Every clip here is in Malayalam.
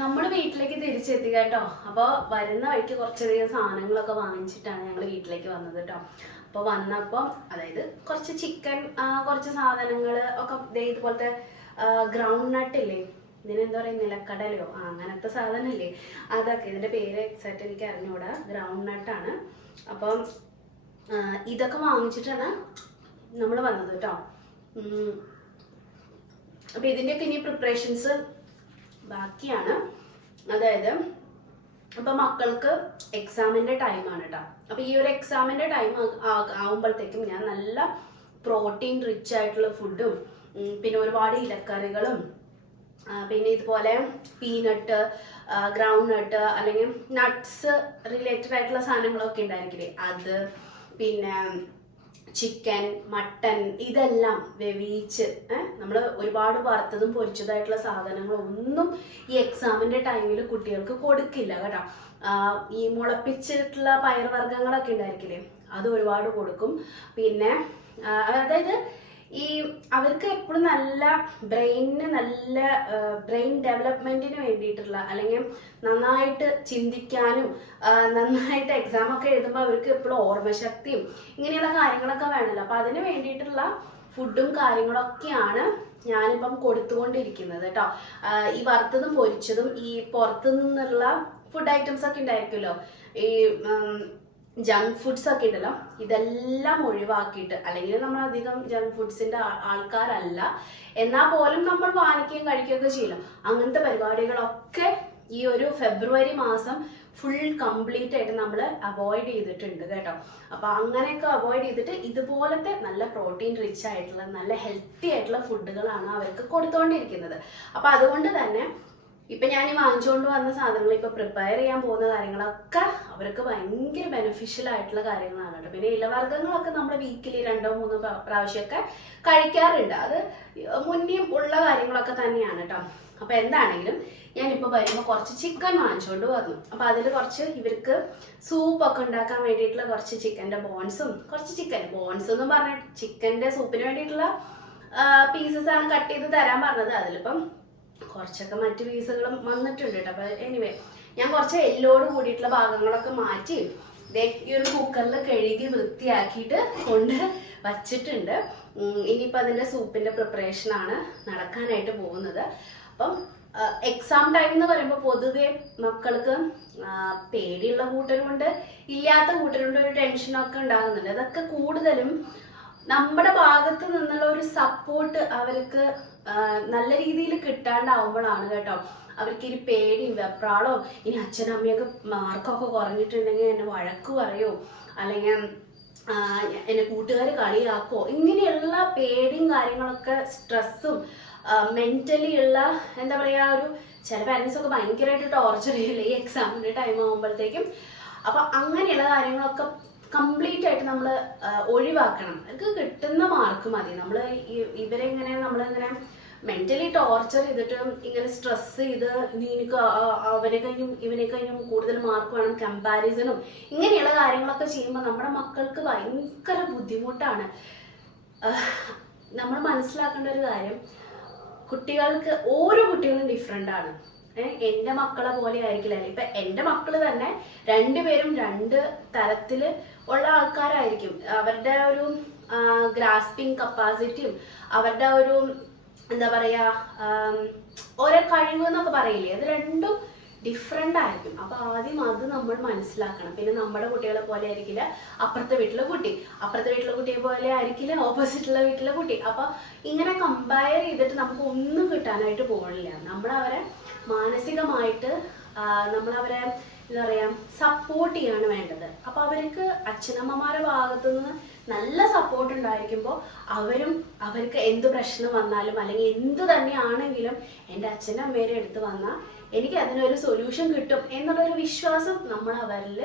നമ്മൾ വീട്ടിലേക്ക് തിരിച്ചെത്തി കേട്ടോ. അപ്പോൾ വരുന്ന വഴിക്ക് കുറച്ചധികം സാധനങ്ങളൊക്കെ വാങ്ങിച്ചിട്ടാണ് ഞങ്ങൾ വീട്ടിലേക്ക് വന്നത് കേട്ടോ. അപ്പോൾ വന്നപ്പോൾ അതായത് കുറച്ച് ചിക്കൻ, കുറച്ച് സാധനങ്ങൾ ഒക്കെ ഇതുപോലത്തെ ഗ്രൗണ്ട് നട്ട് ഇല്ലേ, ഇതിനെന്താ പറയുക, നിലക്കടലയോ അങ്ങനത്തെ സാധനമില്ലേ, അതൊക്കെ. ഇതിൻ്റെ പേര് എക്സാക്റ്റ് എനിക്ക് അറിഞ്ഞുകൂടാ. ഗ്രൗണ്ട് നട്ടാണ്. അപ്പം ഇതൊക്കെ വാങ്ങിച്ചിട്ടാണ് നമ്മൾ വന്നത് കേട്ടോ. അപ്പം ഇതിൻ്റെയൊക്കെ ഇനി പ്രിപ്പറേഷൻസ് ബാക്കിയാണ്. അതായത് അപ്പം മക്കൾക്ക് എക്സാമിൻ്റെ ടൈമാണ് കേട്ടോ. അപ്പം ഈ ഒരു എക്സാമിൻ്റെ ടൈം ആകുമ്പോഴത്തേക്കും ഞാൻ നല്ല പ്രോട്ടീൻ റിച്ച് ആയിട്ടുള്ള ഫുഡും പിന്നെ ഒരുപാട് ഇലക്കറികളും പിന്നെ ഇതുപോലെ പീനട്ട്, ഗ്രൗണ്ട് നട്ട് അല്ലെങ്കിൽ നട്ട്സ് റിലേറ്റഡ് ആയിട്ടുള്ള സാധനങ്ങളൊക്കെ ഉണ്ടായിരിക്കില്ലേ, അത് പിന്നെ ചിക്കൻ, മട്ടൻ, ഇതെല്ലാം വേവിച്ച് നമ്മൾ ഒരുപാട് വറുത്തതും പൊരിച്ചതായിട്ടുള്ള സാധനങ്ങളൊന്നും ഈ എക്സാമിൻ്റെ ടൈമിൽ കുട്ടികൾക്ക് കൊടുക്കില്ല കേട്ടോ. ഈ മുളപ്പിച്ചിട്ടുള്ള പയർവർഗ്ഗങ്ങളൊക്കെ ഉണ്ടായിരിക്കില്ലേ, അത് ഒരുപാട് കൊടുക്കും. പിന്നെ അതായത് ഈ അവർക്ക് എപ്പോഴും നല്ല നല്ല ബ്രെയിൻ ഡെവലപ്മെന്റിന് വേണ്ടിയിട്ടുള്ള, അല്ലെങ്കിൽ നന്നായിട്ട് ചിന്തിക്കാനും നന്നായിട്ട് എക്സാം ഒക്കെ എഴുതുമ്പോൾ അവർക്ക് എപ്പോഴും ഓർമ്മശക്തിയും ഇങ്ങനെയുള്ള കാര്യങ്ങളൊക്കെ വേണമല്ലോ. അപ്പം അതിന് വേണ്ടിയിട്ടുള്ള ഫുഡും കാര്യങ്ങളൊക്കെയാണ് ഞാനിപ്പം കൊടുത്തുകൊണ്ടിരിക്കുന്നത് കേട്ടോ. ഈ വറുത്തതും പൊരിച്ചതും ഈ പുറത്തു നിന്നുള്ള ഫുഡ് ഐറ്റംസ് ഒക്കെ ഉണ്ടായിരിക്കുമല്ലോ, ഈ ജങ്ക് ഫുഡ്സ് ഒക്കെ ഉണ്ടല്ലോ, ഇതെല്ലാം ഒഴിവാക്കിയിട്ട്, അല്ലെങ്കിൽ നമ്മൾ അധികം ജങ്ക് ഫുഡ്സിന്റെ ആൾക്കാരല്ല, എന്നാൽ പോലും നമ്മൾ വാങ്ങിക്കുകയും കഴിക്കുകയൊക്കെ ചെയ്യണം. അങ്ങനത്തെ പരിപാടികളൊക്കെ ഈ ഒരു ഫെബ്രുവരി മാസം ഫുൾ കംപ്ലീറ്റ് ആയിട്ട് നമ്മൾ അവോയ്ഡ് ചെയ്തിട്ടുണ്ട് കേട്ടോ. അപ്പൊ അങ്ങനെയൊക്കെ അവോയ്ഡ് ചെയ്തിട്ട് ഇതുപോലത്തെ നല്ല പ്രോട്ടീൻ റിച്ച് ആയിട്ടുള്ള നല്ല ഹെൽത്തി ആയിട്ടുള്ള ഫുഡുകളാണ് അവർക്ക് കൊടുത്തുകൊണ്ടിരിക്കുന്നത്. അപ്പൊ അതുകൊണ്ട് തന്നെ ഇപ്പൊ ഞാൻ ഈ വാങ്ങിച്ചുകൊണ്ട് വന്ന സാധനങ്ങൾ ഇപ്പൊ പ്രിപ്പയർ ചെയ്യാൻ പോകുന്ന കാര്യങ്ങളൊക്കെ അവർക്ക് ഭയങ്കര ബെനിഫിഷ്യൽ ആയിട്ടുള്ള കാര്യങ്ങളാണ് കേട്ടോ. പിന്നെ ഇലവർഗ്ഗങ്ങളൊക്കെ നമ്മൾ വീക്കിലി 2-3 പ്രാവശ്യമൊക്കെ കഴിക്കാറുണ്ട്. അത് മുന്നേയും ഉള്ള കാര്യങ്ങളൊക്കെ തന്നെയാണ് കേട്ടോ. അപ്പൊ എന്താണെങ്കിലും ഞാനിപ്പോൾ വരുമ്പോൾ കുറച്ച് ചിക്കൻ വാങ്ങിച്ചുകൊണ്ട് വന്നു. അപ്പൊ അതിൽ കുറച്ച് ഇവർക്ക് സൂപ്പൊക്കെ ഉണ്ടാക്കാൻ വേണ്ടിയിട്ടുള്ള കുറച്ച് ചിക്കൻ്റെ ബോൺസും, കുറച്ച് ചിക്കൻ ബോൺസ് എന്നും പറഞ്ഞ ചിക്കൻ്റെ സൂപ്പിന് വേണ്ടിയിട്ടുള്ള പീസസ് ആണ് കട്ട് ചെയ്ത് തരാൻ പറഞ്ഞത്. അതിലിപ്പം കുറച്ചൊക്കെ മറ്റു പീസുകളും വന്നിട്ടുണ്ട് കേട്ടോ. അപ്പൊ എനിവേ ഞാൻ കുറച്ച് എല്ലോട് കൂടിയിട്ടുള്ള ഭാഗങ്ങളൊക്കെ മാറ്റി ഈ ഒരു കുക്കറിൽ കഴുകി വൃത്തിയാക്കിയിട്ട് കൊണ്ട് വച്ചിട്ടുണ്ട്. ഇനിയിപ്പോൾ അതിൻ്റെ സൂപ്പിൻ്റെ പ്രിപ്പറേഷനാണ് നടക്കാനായിട്ട് പോകുന്നത്. അപ്പം എക്സാം ടൈം എന്ന് പറയുമ്പോൾ പൊതുവെ മക്കൾക്ക് പേടിയുള്ള കൂട്ടരുമുണ്ട്, ഇല്ലാത്ത കൂട്ടരുമുണ്ട്, ഒരു ടെൻഷനൊക്കെ ഉണ്ടാകുന്നുണ്ട്. അതൊക്കെ കൂടുതലും നമ്മുടെ ഭാഗത്ത് നിന്നുള്ള ഒരു സപ്പോർട്ട് അവർക്ക് നല്ല രീതിയിൽ കിട്ടാണ്ടാവുമ്പോഴാണ് കേട്ടോ. അവർക്ക് ഇനി പേടിയും വെപ്രാളവും, ഇനി അച്ഛനമ്മയൊക്കെ മാർക്കൊക്കെ കുറഞ്ഞിട്ടുണ്ടെങ്കിൽ എന്നെ വഴക്ക് പറയോ, അല്ലെങ്കിൽ എന്നെ കൂട്ടുകാർ കളിയാക്കോ, ഇങ്ങനെയുള്ള പേടിയും കാര്യങ്ങളൊക്കെ സ്ട്രെസ്സും മെന്റലി ഉള്ള എന്താ പറയുക, ഒരു ചില പാരൻസ് ഒക്കെ ഭയങ്കരമായിട്ട് ടോർച്ചർ ചെയ്യില്ലേ ഈ എക്സാമിൻ്റെ ടൈം ആകുമ്പോഴത്തേക്കും. അപ്പൊ അങ്ങനെയുള്ള കാര്യങ്ങളൊക്കെ കംപ്ലീറ്റ് ആയിട്ട് നമ്മൾ ഒഴിവാക്കണം. അവർക്ക് കിട്ടുന്ന മാർക്ക് മതി. നമ്മൾ ഇവരെ നമ്മളിങ്ങനെ മെന്റലി ടോർച്ചർ ചെയ്തിട്ട് ഇങ്ങനെ സ്ട്രെസ് ചെയ്ത് ഇനി എനിക്ക് അവനെ കഴിഞ്ഞും ഇവനെ കഴിഞ്ഞും കൂടുതൽ മാർക്ക് വേണം, കമ്പാരിസണും ഇങ്ങനെയുള്ള കാര്യങ്ങളൊക്കെ ചെയ്യുമ്പോൾ നമ്മുടെ മക്കൾക്ക് ഭയങ്കര ബുദ്ധിമുട്ടാണ്. നമ്മൾ മനസ്സിലാക്കേണ്ട ഒരു കാര്യം, കുട്ടികൾക്ക് ഓരോ കുട്ടികളും ഡിഫറെൻ്റ് ആണ്. എൻ്റെ മക്കളെ പോലെ ആയിരിക്കില്ല. ഇപ്പൊ എൻ്റെ മക്കള് തന്നെ രണ്ടുപേരും 2 തരത്തിൽ ഉള്ള ആൾക്കാരായിരിക്കും. അവരുടെ ഒരു ഗ്രാസ്പിംഗ് കപ്പാസിറ്റിയും അവരുടെ ഒരു എന്താ പറയാ ഓരോ കഴിവ് എന്നൊക്കെ പറയില്ലേ, അത് രണ്ടും ഡിഫറെൻ്റ് ആയിരിക്കും. അപ്പൊ ആദ്യം അത് നമ്മൾ മനസ്സിലാക്കണം. പിന്നെ നമ്മുടെ കുട്ടികളെ പോലെ ആയിരിക്കില്ല അപ്പുറത്തെ വീട്ടിലെ കുട്ടി, അപ്പുറത്തെ വീട്ടിലെ കുട്ടിയെ പോലെ ആയിരിക്കില്ല ഓപ്പോസിറ്റുള്ള വീട്ടിലെ കുട്ടി. അപ്പൊ ഇങ്ങനെ കമ്പയർ ചെയ്തിട്ട് നമുക്ക് ഒന്നും കിട്ടാനായിട്ട് പോകണില്ല. നമ്മളവരെ മാനസികമായിട്ട് നമ്മളവരെ എന്താ പറയാ സപ്പോർട്ട് ചെയ്യാണ് വേണ്ടത്. അപ്പൊ അവർക്ക് അച്ഛനമ്മമാരുടെ ഭാഗത്തു നിന്ന് നല്ല സപ്പോർട്ട് ഉണ്ടായിരിക്കുമ്പോൾ അവർക്ക് എന്ത് പ്രശ്നം വന്നാലും അല്ലെങ്കിൽ എന്ത് തന്നെയാണെങ്കിലും എൻ്റെ അച്ഛൻ്റെ അമ്മയുടെ അടുത്ത് വന്നാൽ എനിക്ക് അതിനൊരു സൊല്യൂഷൻ കിട്ടും എന്നുള്ളൊരു വിശ്വാസം നമ്മൾ അവരിൽ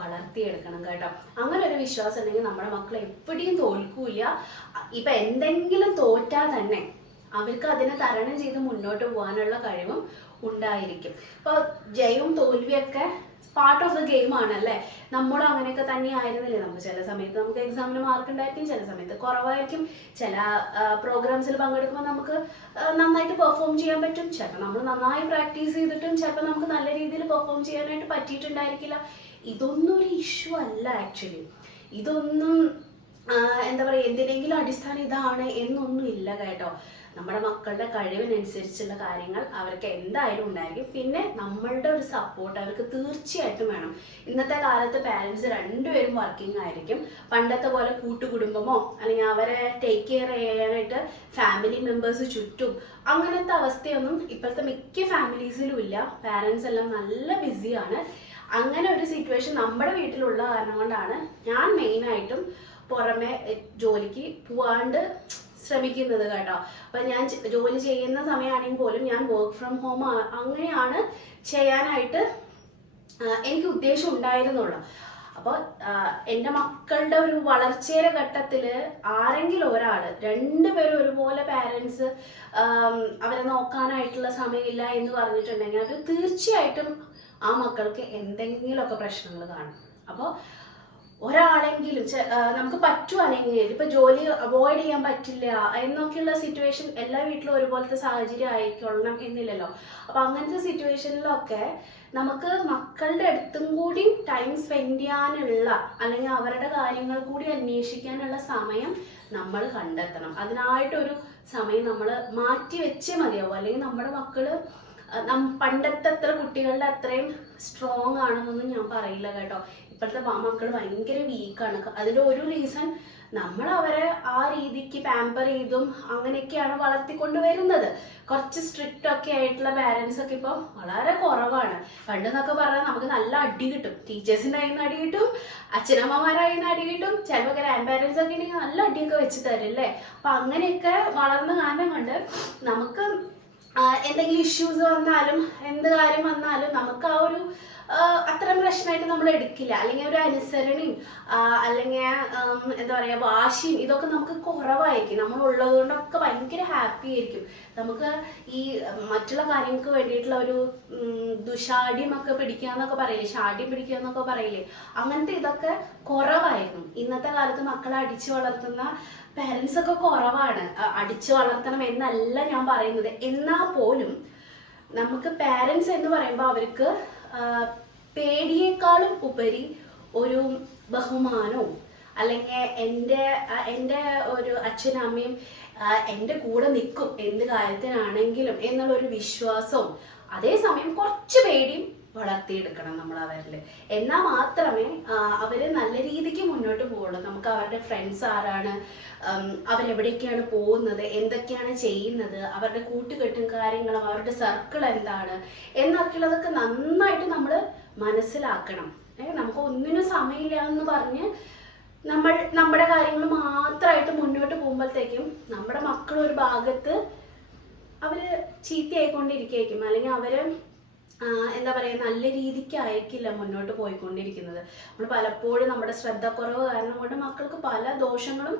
വളർത്തിയെടുക്കണം കേട്ടോ. അങ്ങനെ ഒരു വിശ്വാസം ഉണ്ടെങ്കിൽ നമ്മുടെ മക്കൾ എവിടെയും തോൽക്കൂല. ഇപ്പൊ എന്തെങ്കിലും തോറ്റാൽ തന്നെ അവർക്ക് അതിനെ തരണം ചെയ്ത് മുന്നോട്ട് പോകാനുള്ള കഴിവും ഉണ്ടായിരിക്കും. ഇപ്പോൾ ജയവും തോൽവിയൊക്കെ പാർട്ട് ഓഫ് ദ ഗെയിം ആണല്ലേ. നമ്മളും അങ്ങനെയൊക്കെ തന്നെ ആയിരുന്നില്ലേ. നമുക്ക് ചില സമയത്ത് നമുക്ക് എക്സാമിന് മാർക്ക് ഉണ്ടായിരിക്കും, ചില സമയത്ത് കുറവായിരിക്കും. ചില പ്രോഗ്രാംസിൽ പങ്കെടുക്കുമ്പോൾ നമുക്ക് നന്നായിട്ട് പെർഫോം ചെയ്യാൻ പറ്റും. ചിലപ്പോൾ നമ്മൾ നന്നായി പ്രാക്ടീസ് ചെയ്തിട്ടും ചിലപ്പോൾ നമുക്ക് നല്ല രീതിയിൽ പെർഫോം ചെയ്യാനായിട്ട് പറ്റിയിട്ടുണ്ടായിരിക്കില്ല. ഇതൊന്നും ഒരു ഇഷ്യൂ അല്ല ആക്ച്വലി. ഇതൊന്നും എന്താ പറയുക, എന്തിനെങ്കിലും അടിസ്ഥാനം ഇതാണ് എന്നൊന്നും ഇല്ല കേട്ടോ. നമ്മുടെ മക്കളുടെ കഴിവിനനുസരിച്ചുള്ള കാര്യങ്ങൾ അവർക്ക് എന്തായാലും ഉണ്ടായിരിക്കും. പിന്നെ നമ്മളുടെ ഒരു സപ്പോർട്ട് അവർക്ക് തീർച്ചയായിട്ടും വേണം. ഇന്നത്തെ കാലത്ത് പാരൻസ് രണ്ടുപേരും വർക്കിംഗ് ആയിരിക്കും. പണ്ടത്തെ പോലെ കൂട്ടുകുടുംബമോ അല്ലെങ്കിൽ അവരെ ടേക്ക് കെയർ ചെയ്യാനായിട്ട് ഫാമിലി മെമ്പേഴ്സ് ചുറ്റും അങ്ങനത്തെ അവസ്ഥയൊന്നും ഇപ്പോഴത്തെ മിക്ക ഫാമിലീസിലും ഇല്ല. പാരൻസ് എല്ലാം നല്ല ബിസിയാണ്. അങ്ങനെ ഒരു സിറ്റുവേഷൻ നമ്മുടെ വീട്ടിലുള്ള കാരണം കൊണ്ടാണ് ഞാൻ മെയിനായിട്ടും പുറമെ ജോലിക്ക് പോവാണ്ട് ശ്രമിക്കുന്നത് കേട്ടോ. അപ്പം ഞാൻ ജോലി ചെയ്യുന്ന സമയമാണെങ്കിൽ പോലും ഞാൻ വർക്ക് ഫ്രം ഹോം അങ്ങനെയാണ് ചെയ്യാനായിട്ട് എനിക്ക് ഉദ്ദേശം ഉണ്ടായിരുന്നുള്ളൂ. അപ്പോൾ എൻ്റെ മക്കളുടെ ഒരു വളർച്ചയുടെ ഘട്ടത്തിൽ ആരെങ്കിലും ഒരാൾ, രണ്ടുപേരും ഒരുപോലെ പാരൻസ് അവരെ നോക്കാനായിട്ടുള്ള സമയമില്ല എന്ന് പറഞ്ഞിട്ടുണ്ടെങ്കിൽ അത് തീർച്ചയായിട്ടും ആ മക്കൾക്ക് എന്തെങ്കിലുമൊക്കെ പ്രശ്നങ്ങൾ കാണും. അപ്പോൾ ഒരാളെങ്കിലും നമുക്ക് പറ്റുവാണെങ്കിൽ, ഇപ്പൊ ജോലി അവോയ്ഡ് ചെയ്യാൻ പറ്റില്ല എന്നൊക്കെയുള്ള സിറ്റുവേഷൻ എല്ലാ വീട്ടിലും ഒരുപോലത്തെ സാഹചര്യം ആയിക്കൊള്ളണം എന്നില്ലല്ലോ. അപ്പൊ അങ്ങനത്തെ സിറ്റുവേഷനിലൊക്കെ നമുക്ക് മക്കളുടെ അടുത്തും കൂടി ടൈം സ്പെൻഡ് ചെയ്യാനുള്ള അല്ലെങ്കിൽ അവരുടെ കാര്യങ്ങൾ കൂടി അന്വേഷിക്കാനുള്ള സമയം നമ്മൾ കണ്ടെത്തണം. അതിനായിട്ടൊരു സമയം നമ്മൾ മാറ്റി വെച്ചേ മതിയാവും. അല്ലെങ്കിൽ നമ്മുടെ മക്കള് പണ്ടത്തെ അത്ര കുട്ടികളുടെ അത്രയും സ്ട്രോങ് ആണെന്നൊന്നും ഞാൻ പറയില്ല കേട്ടോ. ഇപ്പോഴത്തെ മക്കൾ ഭയങ്കര വീക്കാണ്. അതിൻ്റെ ഒരു റീസൺ നമ്മൾ അവരെ ആ രീതിക്ക് പാമ്പർ ചെയ്തും അങ്ങനെയൊക്കെയാണ് വളർത്തിക്കൊണ്ട് വരുന്നത്. കുറച്ച് സ്ട്രിക്റ്റ് ഒക്കെ ആയിട്ടുള്ള പാരൻസ് ഒക്കെ ഇപ്പം വളരെ കുറവാണ്. പണ്ടെന്നൊക്കെ പറഞ്ഞാൽ നമുക്ക് നല്ല അടി കിട്ടും. ടീച്ചേഴ്സിൻ്റെ കയ്യിൽ നിന്ന് അടി കിട്ടും, അച്ഛനമ്മമാരുടെ കയ്യിൽ നിന്ന് അടി കിട്ടും, ചിലപ്പോൾ ഗ്രാൻഡ് പാരൻസ് ഒക്കെ ഉണ്ടെങ്കിൽ നല്ല അടിയൊക്കെ വെച്ച് തരും അല്ലേ. അപ്പം അങ്ങനെയൊക്കെ വളർന്ന കാരണം കൊണ്ട് നമുക്ക് എന്തെങ്കിലും ഇഷ്യൂസ് വന്നാലും എന്ത് കാര്യം വന്നാലും നമുക്ക് ആ ഒരു അത്രയും പ്രശ്നമായിട്ട് നമ്മൾ എടുക്കില്ല. അല്ലെങ്കിൽ ഒരു അനുസരണയും അല്ലെങ്കിൽ എന്താ പറയുക വാശിയും ഇതൊക്കെ നമുക്ക് കുറവായിരിക്കും. നമ്മളുള്ളത് കൊണ്ടൊക്കെ ഭയങ്കര ഹാപ്പി ആയിരിക്കും. നമുക്ക് ഈ മറ്റുള്ള കാര്യങ്ങൾക്ക് വേണ്ടിയിട്ടുള്ള ഒരു ദുശാഠ്യമൊക്കെ പിടിക്കുക എന്നൊക്കെ പറയില്ലേ, ഷാഠ്യം പിടിക്കുക എന്നൊക്കെ പറയില്ലേ, അങ്ങനത്തെ ഇതൊക്കെ കുറവായിരുന്നു. ഇന്നത്തെ കാലത്ത് മക്കളെ അടിച്ചു വളർത്തുന്ന പാരൻസ് ഒക്കെ കുറവാണ്. അടിച്ചു വളർത്തണം എന്നല്ല ഞാൻ പറയുന്നത്. എന്നാൽ പോലും നമുക്ക് പാരൻസ് എന്ന് പറയുമ്പോൾ അവർക്ക് പേടിയേക്കാളും ഉപരി ഒരു ബഹുമാനവും അല്ലെങ്കിൽ എൻ്റെ ഒരു അച്ഛനും അമ്മയും എൻ്റെ കൂടെ നിൽക്കും എന്ത് കാര്യത്തിനാണെങ്കിലും എന്നുള്ളൊരു വിശ്വാസവും അതേസമയം കുറച്ച് പേടിയും വളർത്തിയെടുക്കണം നമ്മൾ അവരിൽ. എന്നാൽ മാത്രമേ അവർ നല്ല രീതിക്ക് മുന്നോട്ട് പോവുള്ളൂ. നമുക്ക് അവരുടെ ഫ്രണ്ട്സ് ആരാണ്, അവരെവിടേക്കാണ് പോകുന്നത്, എന്തൊക്കെയാണ് ചെയ്യുന്നത്, അവരുടെ കൂട്ടുകെട്ടും കാര്യങ്ങളും അവരുടെ സർക്കിൾ എന്താണ് എന്നൊക്കെയുള്ളതൊക്കെ നന്നായിട്ട് നമ്മൾ മനസ്സിലാക്കണം. നമുക്ക് ഒന്നിനും സമയമില്ല എന്ന് പറഞ്ഞ് നമ്മുടെ കാര്യങ്ങൾ മാത്രമായിട്ട് മുന്നോട്ട് പോകുമ്പോഴത്തേക്കും നമ്മുടെ മക്കൾ ഒരു ഭാഗത്ത് അവര് ചീത്തയായിക്കൊണ്ടിരിക്കും. അല്ലെങ്കിൽ അവര് എന്താ പറയുക, നല്ല രീതിക്കായിരിക്കില്ല മുന്നോട്ട് പോയിക്കൊണ്ടിരിക്കുന്നത്. നമ്മൾ പലപ്പോഴും നമ്മുടെ ശ്രദ്ധക്കുറവ് കാരണം കൊണ്ട് മക്കൾക്ക് പല ദോഷങ്ങളും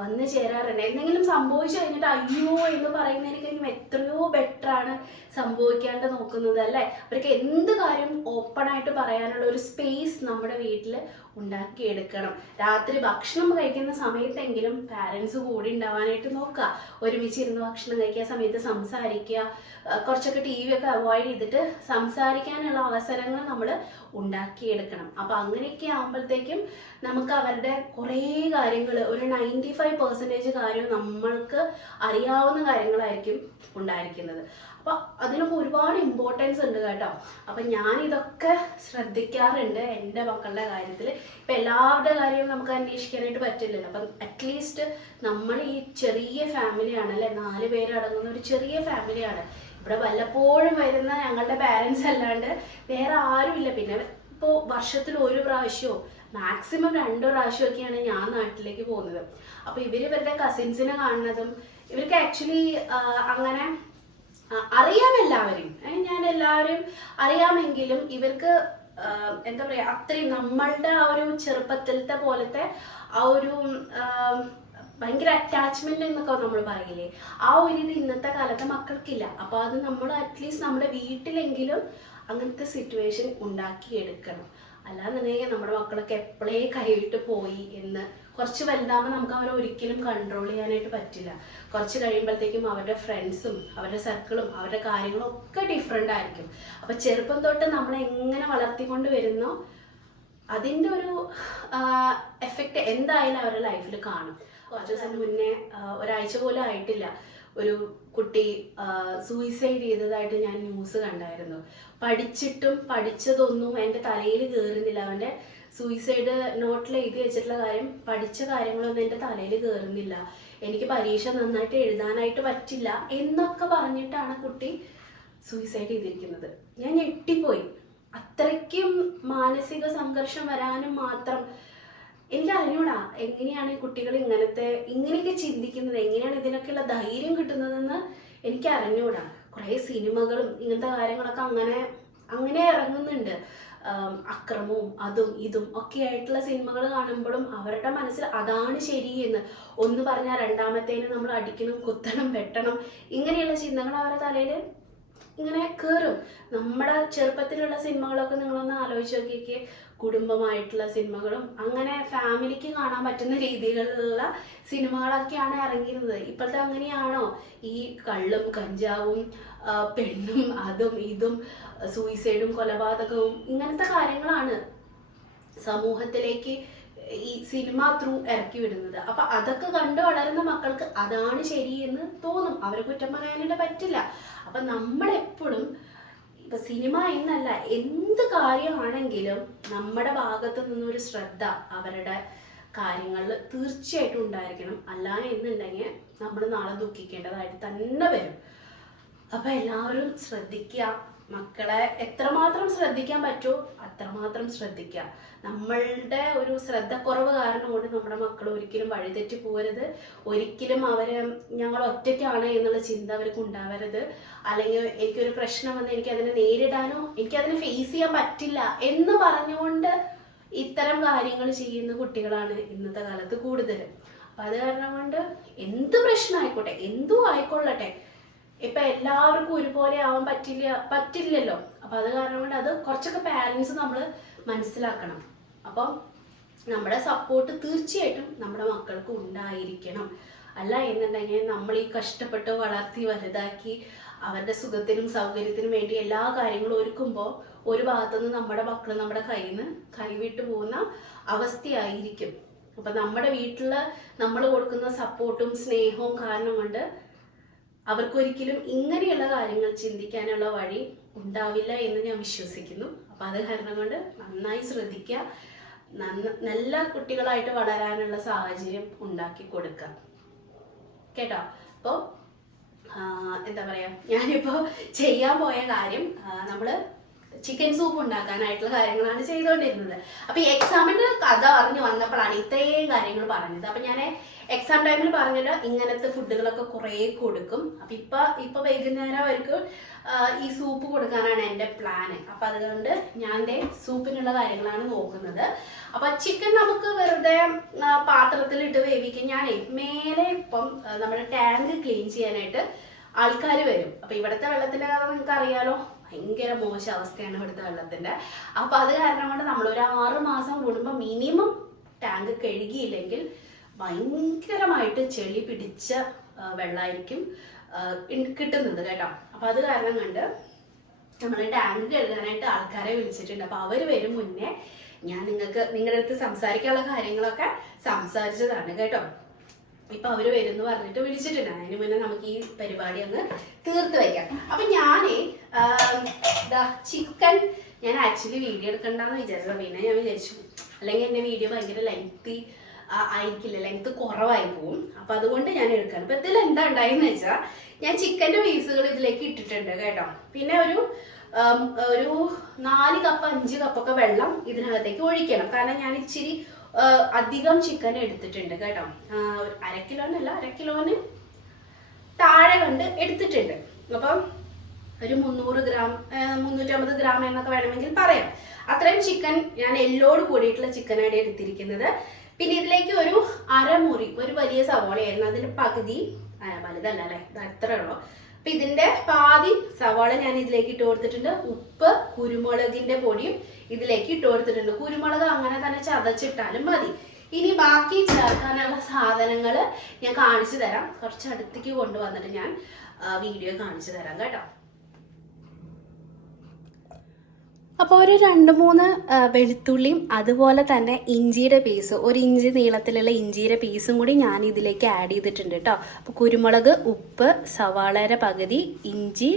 വന്നു ചേരാറുണ്ട്. എന്തെങ്കിലും സംഭവിച്ചു കഴിഞ്ഞിട്ട് അയ്യോ എന്ന് പറയുന്നതിനേക്കാളും എത്രയോ ബെറ്ററാണ് സംഭവിക്കാണ്ട് നോക്കുന്നത് അല്ലേ. അവർക്ക് എന്ത് കാര്യം ഓപ്പണായിട്ട് പറയാനുള്ള ഒരു സ്പേസ് നമ്മുടെ വീട്ടിൽ ഉണ്ടാക്കിയെടുക്കണം. രാത്രി ഭക്ഷണം കഴിക്കുന്ന സമയത്തെങ്കിലും പാരൻസ് കൂടി ഉണ്ടാവാനായിട്ട് നോക്കുക. ഒരുമിച്ചിരുന്ന് ഭക്ഷണം കഴിക്കുന്ന സമയത്ത് സംസാരിക്കുക. കുറച്ചൊക്കെ ടി വി ഒക്കെ അവോയ്ഡ് ചെയ്തിട്ട് സംസാരിക്കാനുള്ള അവസരങ്ങൾ നമ്മൾ ഉണ്ടാക്കിയെടുക്കണം. അപ്പം അങ്ങനെയൊക്കെ ആകുമ്പോഴത്തേക്കും നമുക്ക് അവരുടെ കുറേ കാര്യങ്ങൾ, ഒരു 95% കാര്യം നമ്മൾക്ക് അറിയാവുന്ന കാര്യങ്ങളായിരിക്കും ഉണ്ടായിരിക്കുന്നത്. അപ്പം അതിനൊക്കെ ഒരുപാട് ഇമ്പോർട്ടൻസ് ഉണ്ട് കേട്ടോ. അപ്പം ഞാനിതൊക്കെ ശ്രദ്ധിക്കാറുണ്ട് എൻ്റെ മക്കളുടെ കാര്യത്തിൽ. ഇപ്പം എല്ലാവരുടെ കാര്യവും നമുക്ക് അന്വേഷിക്കാനായിട്ട് പറ്റില്ലല്ലോ. അപ്പം അറ്റ്ലീസ്റ്റ് നമ്മൾ ഈ ചെറിയ ഫാമിലിയാണ് അല്ലേ, 4 പേരടങ്ങുന്ന ഒരു ചെറിയ ഫാമിലിയാണ്. ഇവിടെ വല്ലപ്പോഴും വരുന്ന ഞങ്ങളുടെ പാരൻസ് അല്ലാണ്ട് വേറെ ആരുമില്ല. പിന്നെ ഇപ്പോൾ വർഷത്തിൽ 1 പ്രാവശ്യമോ മാക്സിമം 2 പ്രാവശ്യമൊക്കെയാണ് ഞാൻ നാട്ടിലേക്ക് പോകുന്നത്. അപ്പോൾ ഇവരുടെ കസിൻസിനെ കാണുന്നതും ഇവർക്ക് ആക്ച്വലി അങ്ങനെ അറിയാം എല്ലാവരും. ഞാൻ എല്ലാവരും അറിയാമെങ്കിലും ഇവർക്ക് എന്താ പറയുക, അത്രയും നമ്മളുടെ ആ ഒരു ചെറുപ്പത്തിലത്തെ പോലത്തെ ആ ഒരു ഭയങ്കര അറ്റാച്ച്മെന്റ് എന്നൊക്കെ നമ്മൾ പറയില്ലേ, ആ ഒരു ഇത് ഇന്നത്തെ കാലത്തെ മക്കൾക്കില്ല. അപ്പോൾ അത് നമ്മൾ അറ്റ്ലീസ്റ്റ് നമ്മുടെ വീട്ടിലെങ്കിലും അങ്ങനത്തെ സിറ്റുവേഷൻ ഉണ്ടാക്കിയെടുക്കണം. അല്ലാന്നുണ്ടെങ്കിൽ നമ്മുടെ മക്കളൊക്കെ എപ്പോഴേ കൈവിട്ട് പോയി എന്ന് കുറച്ച് വലുതാകുമ്പോൾ നമുക്ക് അവരെ ഒരിക്കലും കൺട്രോൾ ചെയ്യാനായിട്ട് പറ്റില്ല. കുറച്ച് കഴിയുമ്പോഴത്തേക്കും അവരുടെ ഫ്രണ്ട്സും അവരുടെ സർക്കിളും അവരുടെ കാര്യങ്ങളും ഒക്കെ ഡിഫറെൻ്റ് ആയിരിക്കും. അപ്പോൾ ചെറുപ്പം തൊട്ട് നമ്മളെ എങ്ങനെ വളർത്തിക്കൊണ്ട് വരുന്നോ അതിൻ്റെ ഒരു എഫക്റ്റ് എന്തായാലും അവരുടെ ലൈഫിൽ കാണും. കുറച്ച് ദിവസം മുന്നേ, ഒരാഴ്ച പോലും ആയിട്ടില്ല, ഒരു കുട്ടി സൂയിസൈഡ് ചെയ്തതായിട്ട് ഞാൻ ന്യൂസ് കണ്ടായിരുന്നു. പഠിച്ചിട്ടും പഠിച്ചതൊന്നും എൻ്റെ തലയിൽ കയറുന്നില്ല. അവൻ്റെ സൂയിസൈഡ് നോട്ടിൽ എഴുതി വെച്ചിട്ടുള്ള കാര്യം, പഠിച്ച കാര്യങ്ങളൊന്നും എൻ്റെ തലയിൽ കയറുന്നില്ല, എനിക്ക് പരീക്ഷ നന്നായിട്ട് എഴുതാനായിട്ട് പറ്റില്ല എന്നൊക്കെ പറഞ്ഞിട്ടാണ് കുട്ടി സൂയിസൈഡ് ചെയ്തിരിക്കുന്നത്. ഞാൻ ഞെട്ടിപ്പോയി. അത്രയ്ക്കും മാനസിക സംഘർഷം വരാനും മാത്രം എനിക്ക് അറിഞ്ഞൂടാ എങ്ങനെയാണ് കുട്ടികൾ ഇങ്ങനെയൊക്കെ ചിന്തിക്കുന്നത്, എങ്ങനെയാണ് ഇതിനൊക്കെയുള്ള ധൈര്യം കിട്ടുന്നതെന്ന് എനിക്ക് അറിഞ്ഞൂടാ. കുറേ സിനിമകളും ഇങ്ങനത്തെ കാര്യങ്ങളൊക്കെ അങ്ങനെ ഇറങ്ങുന്നുണ്ട്. അക്രമവും അതും ഇതും ഒക്കെ ആയിട്ടുള്ള സിനിമകൾ കാണുമ്പോഴും അവരുടെ മനസ്സിൽ അതാണ് ശരിയെന്ന്, ഒന്ന് പറഞ്ഞാൽ രണ്ടാമത്തേന് നമ്മൾ അടിക്കണം, കുത്തണം, വെട്ടണം, ഇങ്ങനെയുള്ള ചിന്തകൾ അവരുടെ തലയിൽ ഇങ്ങനെ കയറും. നമ്മുടെ ചെറുപ്പത്തിലുള്ള സിനിമകളൊക്കെ നിങ്ങളൊന്ന് ആലോചിച്ച് നോക്കിയൊക്കെ, കുടുംബമായിട്ടുള്ള സിനിമകളും അങ്ങനെ ഫാമിലിക്ക് കാണാൻ പറ്റുന്ന രീതിയിലുള്ള സിനിമകളൊക്കെയാണ് ഇറങ്ങിയിരുന്നത്. ഇപ്പോഴത്തെ അങ്ങനെയാണോ? ഈ കള്ളും കഞ്ചാവും പെണ്ണും അതും ഇതും സൂയിസൈഡും കൊലപാതകവും ഇങ്ങനത്തെ കാര്യങ്ങളാണ് സമൂഹത്തിലേക്ക് ഈ സിനിമ ത്രൂ ഇറക്കി വിടുന്നത്. അപ്പൊ അതൊക്കെ കണ്ടു വളരുന്ന മക്കൾക്ക് അതാണ് ശരിയെന്ന് തോന്നും. അവരെ കുറ്റം പറയാനായിട്ട് പറ്റില്ല. അപ്പൊ നമ്മളെപ്പോഴും ഇപ്പൊ സിനിമ എന്നല്ല, എന്ത് കാര്യമാണെങ്കിലും നമ്മുടെ ഭാഗത്ത് നിന്നൊരു ശ്രദ്ധ അവരുടെ കാര്യങ്ങളിൽ തീർച്ചയായിട്ടും ഉണ്ടായിരിക്കണം. അല്ല എന്നുണ്ടെങ്കിൽ നമ്മൾ നാളെ ദുഃഖിക്കേണ്ടതായിട്ട് തന്നെ വരും. അപ്പൊ എല്ലാവരും ശ്രദ്ധിക്കുക. മക്കളെ എത്രമാത്രം ശ്രദ്ധിക്കാൻ പറ്റുമോ അത്രമാത്രം ശ്രദ്ധിക്കുക. നമ്മളുടെ ഒരു ശ്രദ്ധക്കുറവ് കാരണം കൊണ്ട് നമ്മുടെ മക്കൾ ഒരിക്കലും വഴിതെറ്റി പോകരുത്. ഒരിക്കലും ഞങ്ങൾ ഒറ്റയ്ക്കാണ് എന്നുള്ള ചിന്ത അവർക്ക് ഉണ്ടാവരുത്. അല്ലെങ്കിൽ എനിക്കൊരു പ്രശ്നം വന്ന് എനിക്കതിനെ നേരിടാനോ എനിക്കതിനെ ഫേസ് ചെയ്യാൻ പറ്റില്ല എന്ന് പറഞ്ഞുകൊണ്ട് ഇത്തരം കാര്യങ്ങൾ ചെയ്യുന്ന കുട്ടികളാണ് ഇന്നത്തെ കാലത്ത് കൂടുതലും. അപ്പം അത് കാരണം കൊണ്ട് എന്ത് പ്രശ്നം ആയിക്കോട്ടെ, എന്തും ആയിക്കൊള്ളട്ടെ, ഇപ്പൊ എല്ലാവർക്കും ഒരുപോലെ ആവാൻ പറ്റില്ലല്ലോ. അപ്പൊ അത് കാരണം കൊണ്ട് അത് കുറച്ചൊക്കെ പാരൻസ് നമ്മൾ മനസ്സിലാക്കണം. അപ്പം നമ്മുടെ സപ്പോർട്ട് തീർച്ചയായിട്ടും നമ്മുടെ മക്കൾക്ക് ഉണ്ടായിരിക്കണം. അല്ല എന്നുണ്ടെങ്കിൽ നമ്മൾ ഈ കഷ്ടപ്പെട്ട് വളർത്തി വലുതാക്കി അവരുടെ സുഖത്തിനും സൗകര്യത്തിനും വേണ്ടി എല്ലാ കാര്യങ്ങളും ഒരുക്കുമ്പോൾ ഒരു ഭാഗത്തുനിന്ന് നമ്മുടെ മക്കൾ നമ്മുടെ കയ്യിൽ നിന്ന് കൈവിട്ടു പോകുന്ന അവസ്ഥയായിരിക്കും. അപ്പൊ നമ്മുടെ വീട്ടിൽ നമ്മൾ കൊടുക്കുന്ന സപ്പോർട്ടും സ്നേഹവും കാരണം കൊണ്ട് അവർക്കൊരിക്കലും ഇങ്ങനെയുള്ള കാര്യങ്ങൾ ചിന്തിക്കാനുള്ള വഴി ഉണ്ടാവില്ല എന്ന് ഞാൻ വിശ്വസിക്കുന്നു. അപ്പം അത് കാരണം കൊണ്ട് നന്നായി ശ്രദ്ധിക്കുക, നല്ല കുട്ടികളായിട്ട് വളരാനുള്ള സാഹചര്യം ഉണ്ടാക്കി കൊടുക്കുക കേട്ടോ. അപ്പോൾ എന്താ പറയുക, ഞാനിപ്പോൾ ചെയ്യാൻ പോയ കാര്യം നമ്മൾ ചിക്കൻ സൂപ്പ് ഉണ്ടാക്കാനായിട്ടുള്ള കാര്യങ്ങളാണ് ചെയ്തുകൊണ്ടിരുന്നത്. അപ്പോൾ ഈ എക്സാമിൻ്റെ കഥ അറിഞ്ഞ് വന്നപ്പോഴാണ് ഇത്രയും കാര്യങ്ങൾ പറഞ്ഞത്. അപ്പം ഞാൻ എക്സാം ടൈമിൽ പറഞ്ഞല്ലോ ഇങ്ങനത്തെ ഫുഡുകളൊക്കെ കുറേ കൊടുക്കും. അപ്പം ഇപ്പം വൈകുന്നേരം അവർക്ക് ഈ സൂപ്പ് കൊടുക്കാനാണ് എൻ്റെ പ്ലാന്. അപ്പം അതുകൊണ്ട് ഞാൻ സൂപ്പിനുള്ള കാര്യങ്ങളാണ് നോക്കുന്നത്. അപ്പം ചിക്കൻ നമുക്ക് വെറുതെ പാത്രത്തിലിട്ട് വേവിക്കും. ഞാനേ മേലെ ഇപ്പം നമ്മുടെ ടാങ്ക് ക്ലീൻ ചെയ്യാനായിട്ട് ആൾക്കാർ വരും. അപ്പം ഇവിടുത്തെ വെള്ളത്തിൻ്റെ കഥ നിങ്ങൾക്ക് അറിയാലോ, ഭയങ്കര മോശം അവസ്ഥയാണ് ഇവിടുത്തെ വെള്ളത്തിൻ്റെ. അപ്പം അത് കാരണം കൊണ്ട് നമ്മളൊരു 6 മാസം കൂടുമ്പോൾ മിനിമം ടാങ്ക് കഴുകിയില്ലെങ്കിൽ ഭയങ്കരമായിട്ട് ചെളി പിടിച്ച വെള്ളമായിരിക്കും കിട്ടുന്നത് കേട്ടോ. അപ്പം അത് കാരണം കൊണ്ട് നമ്മൾ ടാങ്ക് കഴുകാനായിട്ട് ആൾക്കാരെ വിളിച്ചിട്ടുണ്ട്. അപ്പം അവർ വരും മുന്നേ ഞാൻ നിങ്ങളുടെ അടുത്ത് സംസാരിക്കാനുള്ള കാര്യങ്ങളൊക്കെ സംസാരിച്ചതാണ് കേട്ടോ. ഇപ്പം അവർ വരുമെന്ന് പറഞ്ഞിട്ട് വിളിച്ചിട്ടുണ്ട്. അതിന് മുന്നേ നമുക്ക് ഈ പരിപാടി അങ്ങ് തീർത്ത് വയ്ക്കാം. അപ്പം ചിക്കൻ ഞാൻ ആക്ച്വലി വീഡിയോ എടുക്കണ്ടെന്ന് വിചാരിച്ചത്. പിന്നെ ഞാൻ വിചാരിച്ചു അല്ലെങ്കിൽ എൻ്റെ വീഡിയോ ഭയങ്കര ലെങ്തി ആയിരിക്കില്ല, ലെങ്ത് കുറവായി പോവും. അപ്പം അതുകൊണ്ട് ഞാൻ എടുക്കണം. അപ്പം ഇതിൽ എന്താ ഉണ്ടായെന്ന് വെച്ചാൽ ഞാൻ ചിക്കൻ്റെ പീസുകൾ ഇതിലേക്ക് ഇട്ടിട്ടുണ്ട് കേട്ടോ. പിന്നെ ഒരു 4 കപ്പ് 5 കപ്പൊക്കെ വെള്ളം ഇതിനകത്തേക്ക് ഒഴിക്കണം. കാരണം ഞാൻ ഇച്ചിരി അധികം ചിക്കൻ എടുത്തിട്ടുണ്ട് കേട്ടോ. 1/2 കിലോനല്ല, 1/2 കിലോന് താഴെ കണ്ട് എടുത്തിട്ടുണ്ട്. അപ്പം ഒരു 300 ഗ്രാം 350 ഗ്രാം എന്നൊക്കെ വേണമെങ്കിൽ പറയാം. അത്രയും ചിക്കൻ ഞാൻ എല്ലോട് കൂടിയിട്ടുള്ള ചിക്കനാണ് എടുത്തിരിക്കുന്നത്. പിന്നെ ഇതിലേക്ക് ഒരു അരമുറി ഒരു വലിയ സവാളയായിരുന്നു, അതിന്റെ പകുതി വലുതല്ല അല്ലേ, ഇത് അത്രേ ഉള്ളൂ. അപ്പൊ ഇതിന്റെ പാതി സവാള ഞാൻ ഇതിലേക്ക് ഇട്ട് കൊടുത്തിട്ടുണ്ട്. ഉപ്പ്, കുരുമുളകിന്റെ പൊടിയും ഇതിലേക്ക് ഇട്ട് കൊടുത്തിട്ടുണ്ട്. കുരുമുളക് അങ്ങനെ തന്നെ ചതച്ചിട്ടാലും മതി. ഇനി ബാക്കി ചേർക്കാനുള്ള സാധനങ്ങൾ ഞാൻ കാണിച്ചു തരാം. കുറച്ച് അടുത്തേക്ക് കൊണ്ടുവന്നിട്ട് ഞാൻ വീഡിയോ കാണിച്ചു തരാം കേട്ടോ. അപ്പോൾ ഒരു 2-3 വെളുത്തുള്ളിയും അതുപോലെ തന്നെ ഇഞ്ചിയുടെ പീസ്, 1 ഇഞ്ച് നീളത്തിലുള്ള ഇഞ്ചിയുടെ പീസും കൂടി ഞാൻ ഇതിലേക്ക് ആഡ് ചെയ്തിട്ടുണ്ട് കേട്ടോ. അപ്പോൾ കുരുമുളക്, ഉപ്പ്, സവാളയുടെ പകുതി, ഇഞ്ചി,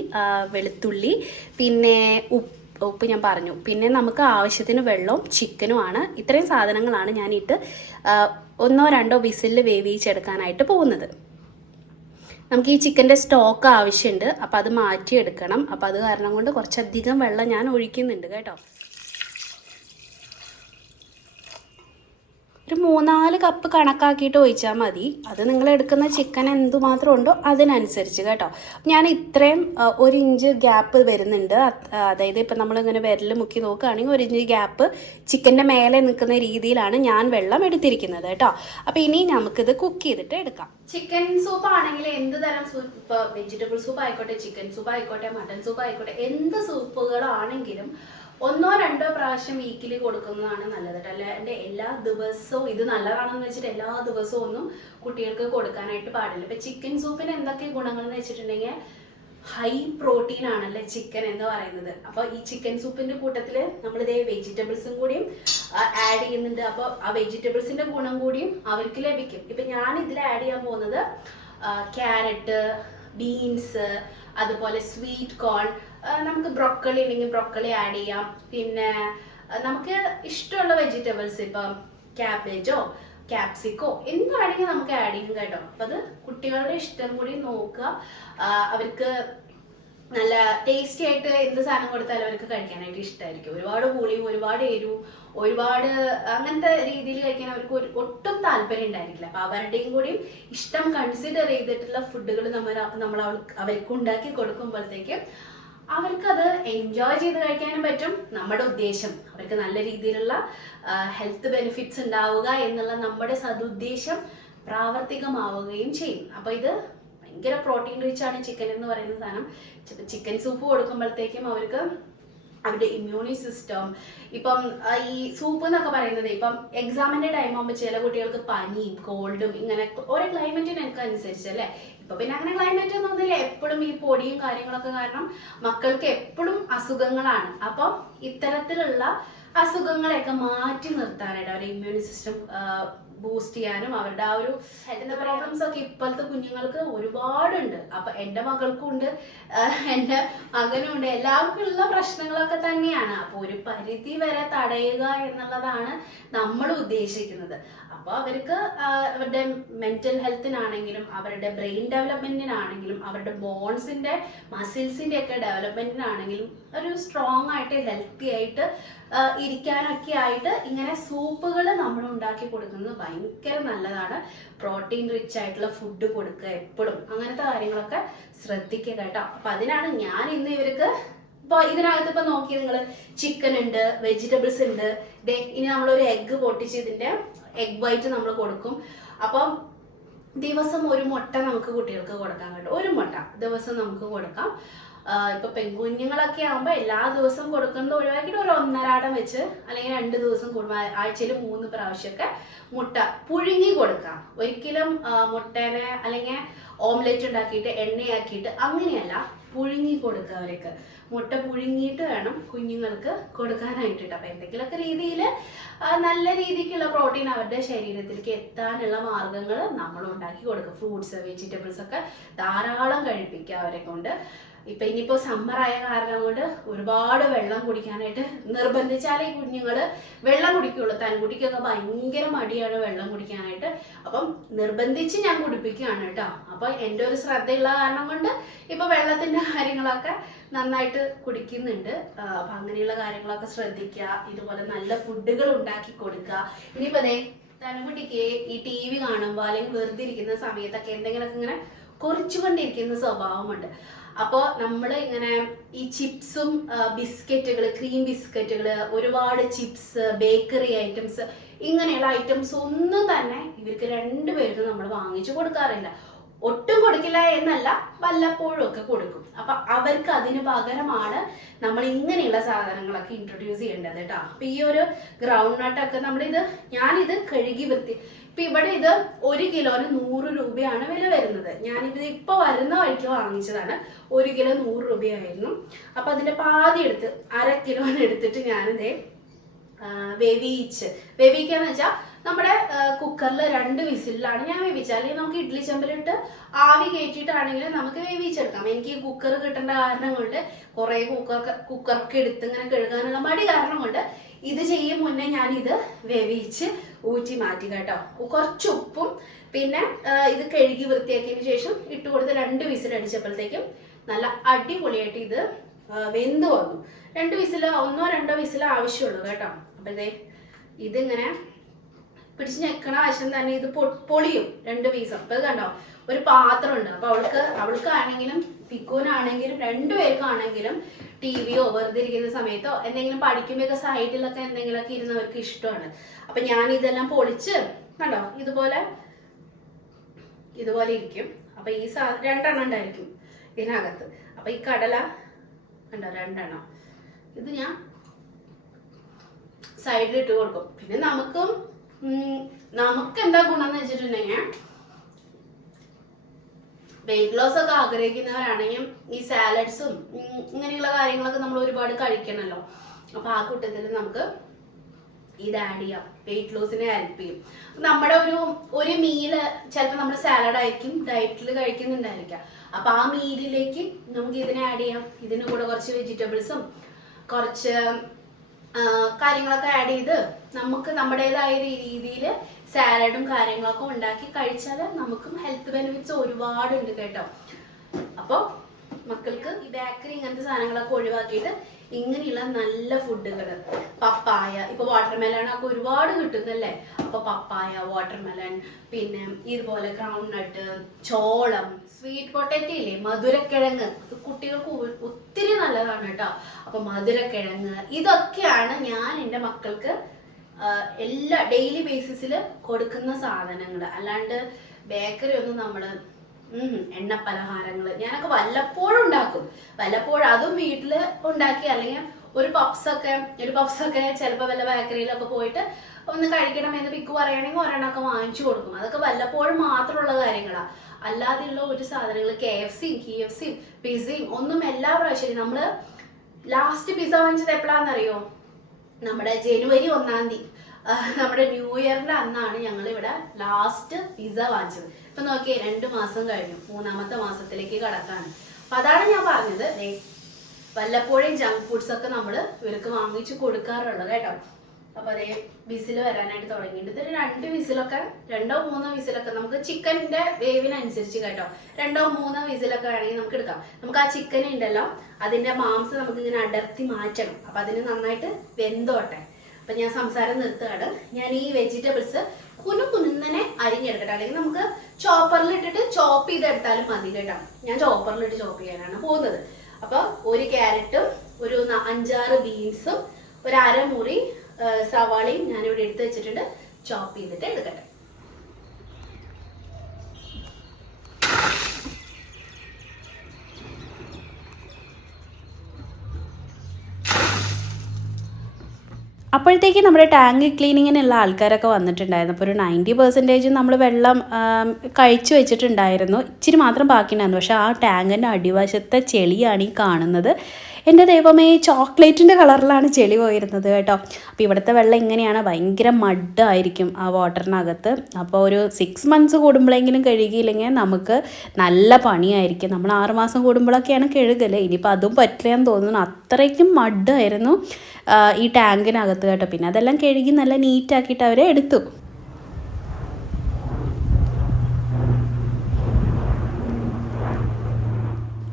വെളുത്തുള്ളി, പിന്നെ ഉപ്പ് ഞാൻ പറഞ്ഞു, പിന്നെ നമുക്ക് ആവശ്യത്തിന് വെള്ളവും ചിക്കനുമാണ്. ഇത്രയും സാധനങ്ങളാണ് ഞാനിട്ട് 1-2 വിസിലിൽ വേവിച്ചെടുക്കാനായിട്ട് പോകുന്നത്. നമുക്ക് ഈ ചിക്കൻ്റെ സ്റ്റോക്ക് ആവശ്യമുണ്ട്, അപ്പം അത് മാറ്റിയെടുക്കണം. അപ്പം അത് കാരണം കൊണ്ട് കുറച്ചധികം വെള്ളം ഞാൻ ഒഴിക്കുന്നുണ്ട് കേട്ടോ. ഒരു 3-4 കപ്പ് കണക്കാക്കിയിട്ട് ഒഴിച്ചാൽ മതി. അത് നിങ്ങൾ എടുക്കുന്ന ചിക്കൻ എന്തുമാത്രം ഉണ്ടോ അതിനനുസരിച്ച് കേട്ടോ. ഞാൻ ഇത്രയും 1 ഇഞ്ച് ഗ്യാപ്പ് വരുന്നുണ്ട്. അതായത് ഇപ്പം നമ്മളിങ്ങനെ വിരൽ മുക്കി നോക്കുകയാണെങ്കിൽ 1 ഇഞ്ച് ഗ്യാപ്പ് ചിക്കൻ്റെ മേലെ നിൽക്കുന്ന രീതിയിലാണ് ഞാൻ വെള്ളം എടുത്തിരിക്കുന്നത് കേട്ടോ. അപ്പം ഇനി നമുക്കിത് കുക്ക് ചെയ്തിട്ട് എടുക്കാം. ചിക്കൻ സൂപ്പ് ആണെങ്കിൽ എന്ത് തരം സൂപ്പ്, ഇപ്പോൾ വെജിറ്റബിൾ സൂപ്പ് ആയിക്കോട്ടെ, ചിക്കൻ സൂപ്പ് ആയിക്കോട്ടെ, മട്ടൻ സൂപ്പ് ആയിക്കോട്ടെ, എന്ത് സൂപ്പുകളാണെങ്കിലും 1-2 പ്രാവശ്യം വീക്കിലി കൊടുക്കുന്നതാണ് നല്ലത് കേട്ടോ. അല്ലാണ്ട് എല്ലാ ദിവസവും ഇത് നല്ലതാണെന്ന് വെച്ചിട്ട് എല്ലാ ദിവസവും ഒന്നും കുട്ടികൾക്ക് കൊടുക്കാനായിട്ട് പാടില്ല. ഇപ്പം ചിക്കൻ സൂപ്പിന് എന്തൊക്കെ ഗുണങ്ങൾ എന്ന് വെച്ചിട്ടുണ്ടെങ്കിൽ ഹൈ പ്രോട്ടീൻ ആണല്ലേ ചിക്കൻ എന്ന് പറയുന്നത്. അപ്പോൾ ഈ ചിക്കൻ സൂപ്പിന്റെ കൂട്ടത്തിൽ നമ്മളിതേ വെജിറ്റബിൾസും കൂടിയും ആഡ് ചെയ്യുന്നുണ്ട്. അപ്പോൾ ആ വെജിറ്റബിൾസിന്റെ ഗുണം കൂടിയും അവർക്ക് ലഭിക്കും. ഇപ്പം ഞാൻ ഇതിൽ ആഡ് ചെയ്യാൻ പോകുന്നത് ക്യാരറ്റ്, ബീൻസ്, അതുപോലെ സ്വീറ്റ് കോൺ, നമുക്ക് ബ്രോക്കലി ഉണ്ടെങ്കിൽ ബ്രോക്കലി ആഡ് ചെയ്യാം. പിന്നെ നമുക്ക് ഇഷ്ടമുള്ള വെജിറ്റബിൾസ്, ഇപ്പം ക്യാബേജോ ക്യാപ്സിക്കോ എന്ത് വേണമെങ്കിൽ നമുക്ക് ആഡ് ചെയ്യാം കേട്ടോ. അപ്പം അത് കുട്ടികളുടെ ഇഷ്ടം കൂടി നോക്കുക. അവർക്ക് നല്ല ടേസ്റ്റി ആയിട്ട് എന്ത് സാധനം കൊടുത്താലും അവർക്ക് കഴിക്കാനായിട്ട് ഇഷ്ടമായിരിക്കും. ഒരുപാട് പുളിയും ഒരുപാട് എരിവും ഒരുപാട് അങ്ങനത്തെ രീതിയിൽ കഴിക്കാൻ അവർക്ക് ഒട്ടും താല്പര്യം ഉണ്ടായിരിക്കില്ല. അപ്പൊ അവരുടെയും കൂടി ഇഷ്ടം കൺസിഡർ ചെയ്തിട്ടുള്ള ഫുഡുകൾ നമ്മൾ അവർക്ക് ഉണ്ടാക്കി കൊടുക്കുമ്പോഴത്തേക്ക് അവർക്കത് എൻജോയ് ചെയ്ത് കഴിക്കാനും പറ്റും. നമ്മുടെ ഉദ്ദേശം അവർക്ക് നല്ല രീതിയിലുള്ള ഹെൽത്ത് ബെനിഫിറ്റ്സ് ഉണ്ടാവുക എന്നുള്ള നമ്മുടെ സതുദ്ദേശം പ്രാവർത്തികമാവുകയും ചെയ്യും. അപ്പൊ ഇത് ഭയങ്കര പ്രോട്ടീൻ റിച്ച് ആണ് ചിക്കൻ എന്ന് പറയുന്ന സാധനം. ചിക്കൻ സൂപ്പ് കൊടുക്കുമ്പോഴത്തേക്കും അവർക്ക് അവരുടെ ഇമ്മ്യൂണി സിസ്റ്റം, ഇപ്പം ഈ സൂപ്പ് എന്നൊക്കെ പറയുന്നത് ഇപ്പം എക്സാമിന്റെ ടൈം ആകുമ്പോൾ ചില കുട്ടികൾക്ക് പനിയും കോൾഡും ഇങ്ങനെ ഓരോ ക്ലൈമറ്റിനൊക്കെ അനുസരിച്ചല്ലേ. ഇപ്പൊ പിന്നെ അങ്ങനെ ക്ലൈമറ്റ് ഒന്നും ഒന്നുമില്ല, എപ്പോഴും ഈ പൊടിയും കാര്യങ്ങളൊക്കെ കാരണം മക്കൾക്ക് എപ്പോഴും അസുഖങ്ങളാണ്. അപ്പം ഇത്തരത്തിലുള്ള അസുഖങ്ങളെയൊക്കെ മാറ്റി നിർത്താനായിട്ട് അവരുടെ ഇമ്മ്യൂണി സിസ്റ്റം ബൂസ്റ്റ് ചെയ്യാനും അവരുടെ ആ ഒരു ഹെൽത്ത് പ്രോബ്ലംസ് ഒക്കെ ഇപ്പോഴത്തെ കുഞ്ഞുങ്ങൾക്ക് ഒരുപാടുണ്ട്. അപ്പൊ എന്റെ മകൾക്കും ഉണ്ട്, എന്റെ മകനും ഉണ്ട്, എല്ലാവർക്കും ഉള്ള പ്രശ്നങ്ങളൊക്കെ തന്നെയാണ്. അപ്പൊ ഒരു പരിധി വരെ തടയുക എന്നുള്ളതാണ് നമ്മൾ ഉദ്ദേശിക്കുന്നത്. അപ്പൊ അവർക്ക് അവരുടെ മെന്റൽ ഹെൽത്തിനാണെങ്കിലും അവരുടെ ബ്രെയിൻ ഡെവലപ്മെന്റിനാണെങ്കിലും അവരുടെ ബോൺസിന്റെ മസിൽസിന്റെ ഒക്കെ ഡെവലപ്മെന്റിനാണെങ്കിലും ഒരു സ്ട്രോങ് ആയിട്ട് ഹെൽത്തി ആയിട്ട് ഇരിക്കാനൊക്കെ ആയിട്ട് ഇങ്ങനെ സൂപ്പുകൾ നമ്മൾ ഉണ്ടാക്കി കൊടുക്കുന്നത് ഭയങ്കര നല്ലതാണ്. പ്രോട്ടീൻ റിച്ച് ആയിട്ടുള്ള ഫുഡ് കൊടുക്കുക എപ്പോഴും, അങ്ങനത്തെ കാര്യങ്ങളൊക്കെ ശ്രദ്ധിക്കുക കേട്ടോ. അപ്പൊ അതിനാണ് ഞാൻ ഇന്ന് ഇവർക്ക് ഇപ്പൊ ഇതിനകത്ത് ഇപ്പൊ നോക്കി നിങ്ങൾ ചിക്കൻ ഉണ്ട്, വെജിറ്റബിൾസ് ഉണ്ട്, ഇനി നമ്മളൊരു എഗ്ഗ് പൊട്ടിച്ച് ഇതിന്റെ എഗ് വൈറ്റ് നമ്മൾ കൊടുക്കും. അപ്പം ദിവസം 1 മുട്ട നമുക്ക് കുട്ടികൾക്ക് കൊടുക്കാം കേട്ടോ. 1 മുട്ട ദിവസം നമുക്ക് കൊടുക്കാം. ഇപ്പൊ പെൺകുഞ്ഞുങ്ങളൊക്കെ ആകുമ്പോൾ എല്ലാ ദിവസവും കൊടുക്കുന്നത് ഒഴിവാക്കിയിട്ട് ഒരു 1.5 വെച്ച് അല്ലെങ്കിൽ 2 ദിവസം കൂടുമ്പോൾ ആഴ്ചയിൽ 3 പ്രാവശ്യമൊക്കെ മുട്ട പുഴുങ്ങി കൊടുക്കാം. ഒരിക്കലും മുട്ടേനെ അല്ലെങ്കിൽ ഓംലെറ്റ് ഉണ്ടാക്കിയിട്ട് എണ്ണയാക്കിയിട്ട് അങ്ങനെയല്ല, പുഴുങ്ങി കൊടുക്കുക. അവർക്ക് മുട്ട പുഴുങ്ങിയിട്ട് വേണം കുഞ്ഞുങ്ങൾക്ക് കൊടുക്കാനായിട്ടിട്ട്. അപ്പൊ എന്തെങ്കിലുമൊക്കെ രീതിയിൽ നല്ല രീതിക്കുള്ള പ്രോട്ടീൻ അവരുടെ ശരീരത്തിലേക്ക് എത്താനുള്ള മാർഗങ്ങൾ നമ്മൾ ഉണ്ടാക്കി കൊടുക്കുക. ഫ്രൂട്ട്സ്, വെജിറ്റബിൾസ് ഒക്കെ ധാരാളം കഴിപ്പിക്കുക അവരെ കൊണ്ട്. ഇപ്പൊ ഇനിയിപ്പോ സമ്മർ ആയ കാരണം കൊണ്ട് ഒരുപാട് വെള്ളം കുടിക്കാനായിട്ട് നിർബന്ധിച്ചാലേ കുഞ്ഞുങ്ങള് വെള്ളം കുടിക്കുള്ളൂ. തൻകുട്ടിക്കൊക്കെ ഭയങ്കര മടിയാണ് വെള്ളം കുടിക്കാനായിട്ട്. അപ്പം നിർബന്ധിച്ച് ഞാൻ കുടിപ്പിക്കുകയാണ് കേട്ടോ. അപ്പൊ എൻ്റെ ഒരു ശ്രദ്ധയുള്ള കാരണം കൊണ്ട് ഇപ്പൊ വെള്ളത്തിന്റെ കാര്യങ്ങളൊക്കെ നന്നായിട്ട് കുടിക്കുന്നുണ്ട്. അപ്പൊ അങ്ങനെയുള്ള കാര്യങ്ങളൊക്കെ ശ്രദ്ധിക്കുക. ഇതുപോലെ നല്ല ഫുഡുകൾ ഉണ്ടാക്കി കൊടുക്കുക. ഇനിയിപ്പോ അതെ തനുകുട്ടിക്ക് ഈ TV കാണുമ്പോൾ അല്ലെങ്കിൽ വെറുതെ ഇരിക്കുന്ന സമയത്തൊക്കെ എന്തെങ്കിലുമൊക്കെ ഇങ്ങനെ കുറച്ചുകൊണ്ടിരിക്കുന്ന സ്വഭാവമുണ്ട്. അപ്പോൾ നമ്മൾ ഇങ്ങനെ ഈ ചിപ്സും ബിസ്ക്കറ്റുകൾ, ക്രീം ബിസ്ക്കറ്റുകൾ, ഒരുപാട് ചിപ്സ്, ബേക്കറി ഐറ്റംസ് ഇങ്ങനെയുള്ള ഐറ്റംസ് ഒന്നും തന്നെ ഇവർക്ക് രണ്ടുപേർക്കും നമ്മൾ വാങ്ങിച്ചു കൊടുക്കാറില്ല. ഒട്ടും കൊടുക്കില്ല എന്നല്ല, വല്ലപ്പോഴും ഒക്കെ കൊടുക്കും. അപ്പൊ അവർക്ക് അതിന് പകരമാണ് നമ്മൾ ഇങ്ങനെയുള്ള സാധനങ്ങളൊക്കെ ഇൻട്രൊഡ്യൂസ് ചെയ്യേണ്ടത് കേട്ടോ. അപ്പൊ ഈ ഒരു ഗ്രൗണ്ട് നട്ടൊക്കെ ഞാനിത് കഴുകി വൃത്തി, ഇപ്പൊ ഇവിടെ ഇത് 1 കിലോന് 100 രൂപയാണ് വില വരുന്നത്. ഞാനിത് ഇപ്പൊ വരുന്ന വഴിക്ക് വാങ്ങിച്ചതാണ്. 1 കിലോ 100 രൂപയായിരുന്നു. അപ്പൊ അതിന്റെ പാതി എടുത്ത് 1/2 കിലോന് എടുത്തിട്ട് ഞാനിതേ വേവിക്കാന്ന് വെച്ചാൽ നമ്മുടെ കുക്കറിൽ 2 വിസിലാണ് ഞാൻ വേവിച്ചത്. അല്ലെങ്കിൽ നമുക്ക് ഇഡ്ഡലി ചെമ്പിലിട്ട് ആവി കയറ്റിയിട്ടാണെങ്കിലും നമുക്ക് വേവിച്ചെടുക്കാം. എനിക്ക് ഈ കുക്കർ കിട്ടേണ്ട കാരണം കൊണ്ട് കുറെ കുക്കർക്ക് എടുത്ത് ഇങ്ങനെ കഴുകാനുള്ള മടി കാരണം കൊണ്ട് ഇത് ചെയ്യും മുന്നേ ഞാനിത് വേവിച്ച് ഊറ്റി മാറ്റി കേട്ടോ. കുറച്ച് ഉപ്പും പിന്നെ ഇത് കഴുകി വൃത്തിയാക്കിയതിന് ശേഷം ഇട്ട് കൊടുത്ത് 2 വിസിൽ അടിച്ചപ്പോഴത്തേക്കും നല്ല അടിപൊളിയായിട്ട് ഇത് വെന്ത് വന്നു. 2 വിസിൽ 1-2 വിസിൽ ആവശ്യമുള്ളൂ കേട്ടോ. അപ്പൊ ഇതിങ്ങനെ പിടിച്ച് ഞെക്കണ വശം തന്നെ ഇത് പൊളിയും 2 പീസ്. അപ്പൊ ഇത് കണ്ടോ, ഒരു പാത്രം ഉണ്ട്. അപ്പൊ അവൾക്കാണെങ്കിലും പിക്കൂനാണെങ്കിലും 2 പേർക്കാണെങ്കിലും ടിവിയോ വെറുതെ ഇരിക്കുന്ന സമയത്തോ എന്തെങ്കിലും പഠിക്കുമ്പോഴൊക്കെ സൈഡിലൊക്കെ എന്തെങ്കിലുമൊക്കെ ഇരുന്നവർക്ക് ഇഷ്ടമാണ്. അപ്പൊ ഞാൻ ഇതെല്ലാം പൊളിച്ച് കണ്ടോ ഇതുപോലെ ഇരിക്കും. അപ്പൊ ഈ 2 എണ്ണം ഉണ്ടായിരിക്കും ഇതിനകത്ത്. അപ്പൊ ഈ കടല കണ്ടോ 2 എണ്ണം ഇത് ഞാൻ സൈഡിലിട്ട് കൊടുക്കും. പിന്നെ നമുക്ക് എന്താ ഗുണം എന്ന് വെച്ചിട്ടുണ്ടെങ്കിൽ വെയിറ്റ് ലോസ് ഒക്കെ ആഗ്രഹിക്കുന്നവരാണെങ്കിൽ ഈ സാലഡ്സും ഇങ്ങനെയുള്ള കാര്യങ്ങളൊക്കെ നമ്മൾ ഒരുപാട് കഴിക്കണമല്ലോ. അപ്പൊ ആ കൂട്ടത്തിൽ നമുക്ക് ഇത് ആഡ് ചെയ്യാം. വെയിറ്റ് ലോസിനെ ഹെൽപ്പ് ചെയ്യും. നമ്മുടെ ഒരു മീല് ചിലപ്പോൾ നമ്മൾ സാലഡ് ആയിരിക്കും ഡയറ്റിൽ കഴിക്കുന്നുണ്ടായിരിക്കാം. അപ്പൊ ആ മീലിലേക്ക് നമുക്ക് ഇതിനെ ആഡ് ചെയ്യാം. ഇതിന് കൂടെ കുറച്ച് വെജിറ്റബിൾസും കുറച്ച് കാര്യങ്ങളൊക്കെ ആഡ് ചെയ്ത് നമുക്ക് നമ്മുടേതായ രീതിയിൽ സാലഡും കാര്യങ്ങളൊക്കെ ഉണ്ടാക്കി കഴിച്ചാൽ നമുക്കും ഹെൽത്ത് ബെനിഫിറ്റ്സ് ഒരുപാടുണ്ട് കേട്ടോ. അപ്പോൾ മക്കൾക്ക് ഈ ബേക്കറി ഇങ്ങനത്തെ സാധനങ്ങളൊക്കെ ഒഴിവാക്കിയിട്ട് ഇങ്ങനെയുള്ള നല്ല ഫുഡുകൾ, പപ്പായ, ഇപ്പൊ വാട്ടർമെലൺ ഒക്കെ ഒരുപാട് കിട്ടുന്നല്ലേ. അപ്പൊ പപ്പായ, വാട്ടർമെലൺ, പിന്നെ ഇതുപോലെ ഗ്രൗണ്ട് നട്ട്, ചോളം, സ്വീറ്റ് പൊട്ടറ്റോ ഇല്ലേ, മധുരക്കിഴങ്ങ്, കുട്ടികൾക്ക് ഒത്തിരി നല്ലതാണ് കേട്ടോ. അപ്പൊ മധുരക്കിഴങ്ങ് ഇതൊക്കെയാണ് ഞാൻ എൻ്റെ മക്കൾക്ക് എല്ലാ ഡെയിലി ബേസിസിൽ കൊടുക്കുന്ന സാധനങ്ങൾ. അല്ലാണ്ട് ബേക്കറി ഒന്നും നമ്മള് എണ്ണ പലഹാരങ്ങൾ ഞാനൊക്കെ വല്ലപ്പോഴും ഉണ്ടാക്കും. വല്ലപ്പോഴും അതും വീട്ടിൽ ഉണ്ടാക്കി, അല്ലെങ്കിൽ ഒരു പപ്സൊക്കെ ചിലപ്പോൾ വല്ല ബേക്കറിയിലൊക്കെ പോയിട്ട് ഒന്ന് കഴിക്കണമെന്ന് പിക്ക് പറയുകയാണെങ്കിൽ ഒരെണ്ണമൊക്കെ വാങ്ങിച്ചു കൊടുക്കും. അതൊക്കെ വല്ലപ്പോഴും മാത്രമുള്ള കാര്യങ്ങളാണ്. അല്ലാതെയുള്ള ഒരു സാധനങ്ങൾ KFCയും പിസയും ഒന്നും എല്ലാ പ്രാവശ്യവും നമ്മള് ലാസ്റ്റ് പിസ വാങ്ങിച്ചത് എപ്പോഴാണെന്നറിയോ? നമ്മുടെ ജനുവരി 1-ാം തീയതി, നമ്മുടെ ന്യൂ ഇയറിന്റെ അന്നാണ് ഞങ്ങൾ ഇവിടെ ലാസ്റ്റ് പിസ വാങ്ങിച്ചത്. ഇപ്പൊ നോക്കിയേ 2 മാസം കഴിഞ്ഞു, 3-ാമത്തെ മാസത്തിലേക്ക് കടക്കാണ്. അപ്പൊ അതാണ് ഞാൻ പറഞ്ഞത്, വല്ലപ്പോഴും ജങ്ക് ഫുഡ്സ് ഒക്കെ നമ്മൾ ഇവർക്ക് വാങ്ങിച്ചു കൊടുക്കാറുള്ളത് കേട്ടോ. അപ്പൊ അതേ വിസിൽ വരാനായിട്ട് തുടങ്ങിയിട്ട് 2 വിസിലൊക്കെ 2-3 വിസിലൊക്കെ നമുക്ക് ചിക്കൻ്റെ വേവിനനുസരിച്ച് കേട്ടോ 2-3 വിസിലൊക്കെ വേണമെങ്കിൽ നമുക്ക് എടുക്കാം. നമുക്ക് ആ ചിക്കൻ ഉണ്ടല്ലോ അതിന്റെ മാംസം നമുക്ക് ഇങ്ങനെ അടർത്തി മാറ്റണം. അപ്പൊ അതിന് നന്നായിട്ട് വെന്തോട്ടെ. അപ്പൊ ഞാൻ സംസാരം നിർത്തുകയാണ്. ഞാൻ ഈ വെജിറ്റബിൾസ് കുനുകുനുന്നെ അരിഞ്ഞെടുക്കട്ടെ, അല്ലെങ്കിൽ നമുക്ക് ചോപ്പറിൽ ഇട്ടിട്ട് ചോപ്പ് ചെയ്തെടുത്താലും മതി കേട്ടോ. ഞാൻ ചോപ്പറിലിട്ട് ചോപ്പ് ചെയ്യാനാണ് പോകുന്നത്. അപ്പൊ 1 ക്യാരറ്റും ഒരു 5-6 ബീൻസും ഒരു അരമുറി സവാളയും ഞാനിവിടെ എടുത്ത് വെച്ചിട്ടുണ്ട്. ചോപ്പ് ചെയ്തിട്ട് എടുക്കട്ടെ. അപ്പോഴത്തേക്ക് നമ്മുടെ ടാങ്ക് ക്ലീനിങ്ങിനുള്ള ആൾക്കാരൊക്കെ വന്നിട്ടുണ്ടായിരുന്നു. അപ്പോൾ ഒരു 90% നമ്മൾ വെള്ളം കഴിച്ചു വെച്ചിട്ടുണ്ടായിരുന്നു. ഇച്ചിരി മാത്രം ബാക്കിയുണ്ടായിരുന്നു. പക്ഷേ ആ ടാങ്കിൻ്റെ അടിവശത്തെ ചെളിയാണ് ഈ കാണുന്നത്. എൻ്റെ ദൈവമേ, ചോക്ലേറ്റിൻ്റെ കളറിലാണ് ചെളി പോയിരുന്നത് കേട്ടോ. അപ്പോൾ ഇവിടുത്തെ വെള്ളം ഇങ്ങനെയാണ്, ഭയങ്കര മഡായിരിക്കും ആ വാട്ടറിനകത്ത്. അപ്പോൾ ഒരു 6 months കൂടുമ്പോഴെങ്കിലും കഴുകിയില്ലെങ്കിൽ നമുക്ക് നല്ല പണിയായിരിക്കും. നമ്മൾ 6 മാസം കൂടുമ്പോഴൊക്കെയാണ് കഴുകൽ. ഇനിയിപ്പോൾ അതും പറ്റില്ലെന്ന് തോന്നുന്നു. അത്രയ്ക്കും മഡായിരുന്നു ഈ ടാങ്കിനകത്ത് കേട്ടോ. പിന്നെ അതെല്ലാം കഴുകി നല്ല നീറ്റാക്കിയിട്ട് അവരെ എടുത്തു.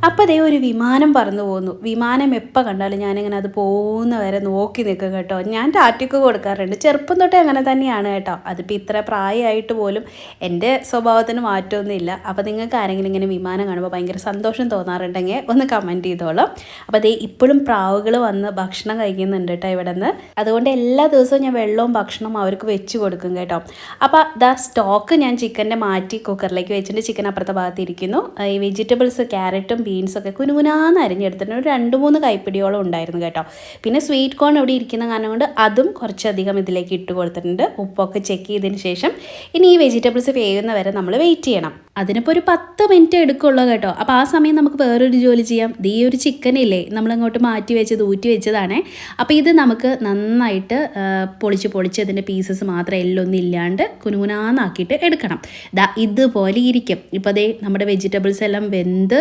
അപ്പോൾ അതേ ഒരു വിമാനം പറന്നു പോകുന്നു. വിമാനം എപ്പോൾ കണ്ടാലും ഞാനിങ്ങനെ അത് പോകുന്ന വരെ നോക്കി നിൽക്കും കേട്ടോ. ഞാൻ ടാറ്റയ്ക്ക് കൊടുക്കാറുണ്ട്, ചെറുപ്പം തൊട്ടേ അങ്ങനെ തന്നെയാണ് കേട്ടോ. അതിപ്പോൾ ഇത്ര പ്രായമായിട്ട് പോലും എൻ്റെ സ്വഭാവത്തിന് മാറ്റമൊന്നുമില്ല. അപ്പോൾ നിങ്ങൾക്ക് ആരെങ്കിലും ഇങ്ങനെ വിമാനം കാണുമ്പോൾ ഭയങ്കര സന്തോഷം തോന്നാറുണ്ടെങ്കിൽ ഒന്ന് കമൻറ്റ് ചെയ്തോളാം. അപ്പോൾ അതേ ഇപ്പോഴും പ്രാവുകൾ വന്ന് ഭക്ഷണം കഴിക്കുന്നുണ്ട് കേട്ടോ ഇവിടെ നിന്ന്. അതുകൊണ്ട് എല്ലാ ദിവസവും ഞാൻ വെള്ളവും ഭക്ഷണവും അവർക്ക് വെച്ച് കൊടുക്കും കേട്ടോ. അപ്പോൾ സ്റ്റോക്ക് ഞാൻ ചിക്കൻ്റെ മാറ്റി കുക്കറിലേക്ക് വെച്ചിട്ട് ചിക്കൻ അപ്പുറത്തെ ഭാഗത്ത് ഇരിക്കുന്നു. ഈ വെജിറ്റബിൾസ് ക്യാരറ്റും ബീൻസൊക്കെ കുനുകുനാന്ന് അരിഞ്ഞെടുത്തിട്ട് ഒരു 2-3 കൈപ്പിടിയോളം ഉണ്ടായിരുന്നു കേട്ടോ. പിന്നെ സ്വീറ്റ് കോൺ ഇവിടെ ഇരിക്കുന്ന കാരണം കൊണ്ട് അതും കുറച്ചധികം ഇതിലേക്ക് ഇട്ട് കൊടുത്തിട്ടുണ്ട്. ഉപ്പൊക്കെ ചെക്ക് ചെയ്തതിന് ശേഷം ഇനി ഈ വെജിറ്റബിൾസ് വേകുന്ന വരെ നമ്മൾ വെയിറ്റ് ചെയ്യണം. അതിനിപ്പോൾ ഒരു 10 മിനിറ്റ് എടുക്കുള്ളൂ കേട്ടോ. അപ്പോൾ ആ സമയം നമുക്ക് വേറൊരു ജോലി ചെയ്യാം. ഈ ഒരു ചിക്കനില്ലേ നമ്മളിങ്ങോട്ട് മാറ്റി വെച്ചത് ഊറ്റി വെച്ചതാണേ. അപ്പോൾ ഇത് നമുക്ക് നന്നായിട്ട് പൊളിച്ച് അതിൻ്റെ പീസസ് മാത്രം എല്ലൊന്നും ഇല്ലാണ്ട് കുനുകുനാന്നാക്കിയിട്ട് എടുക്കണം. ഇതുപോലെ ഇരിക്കും. ഇപ്പോൾ അതേ നമ്മുടെ വെജിറ്റബിൾസ് എല്ലാം വെന്ത്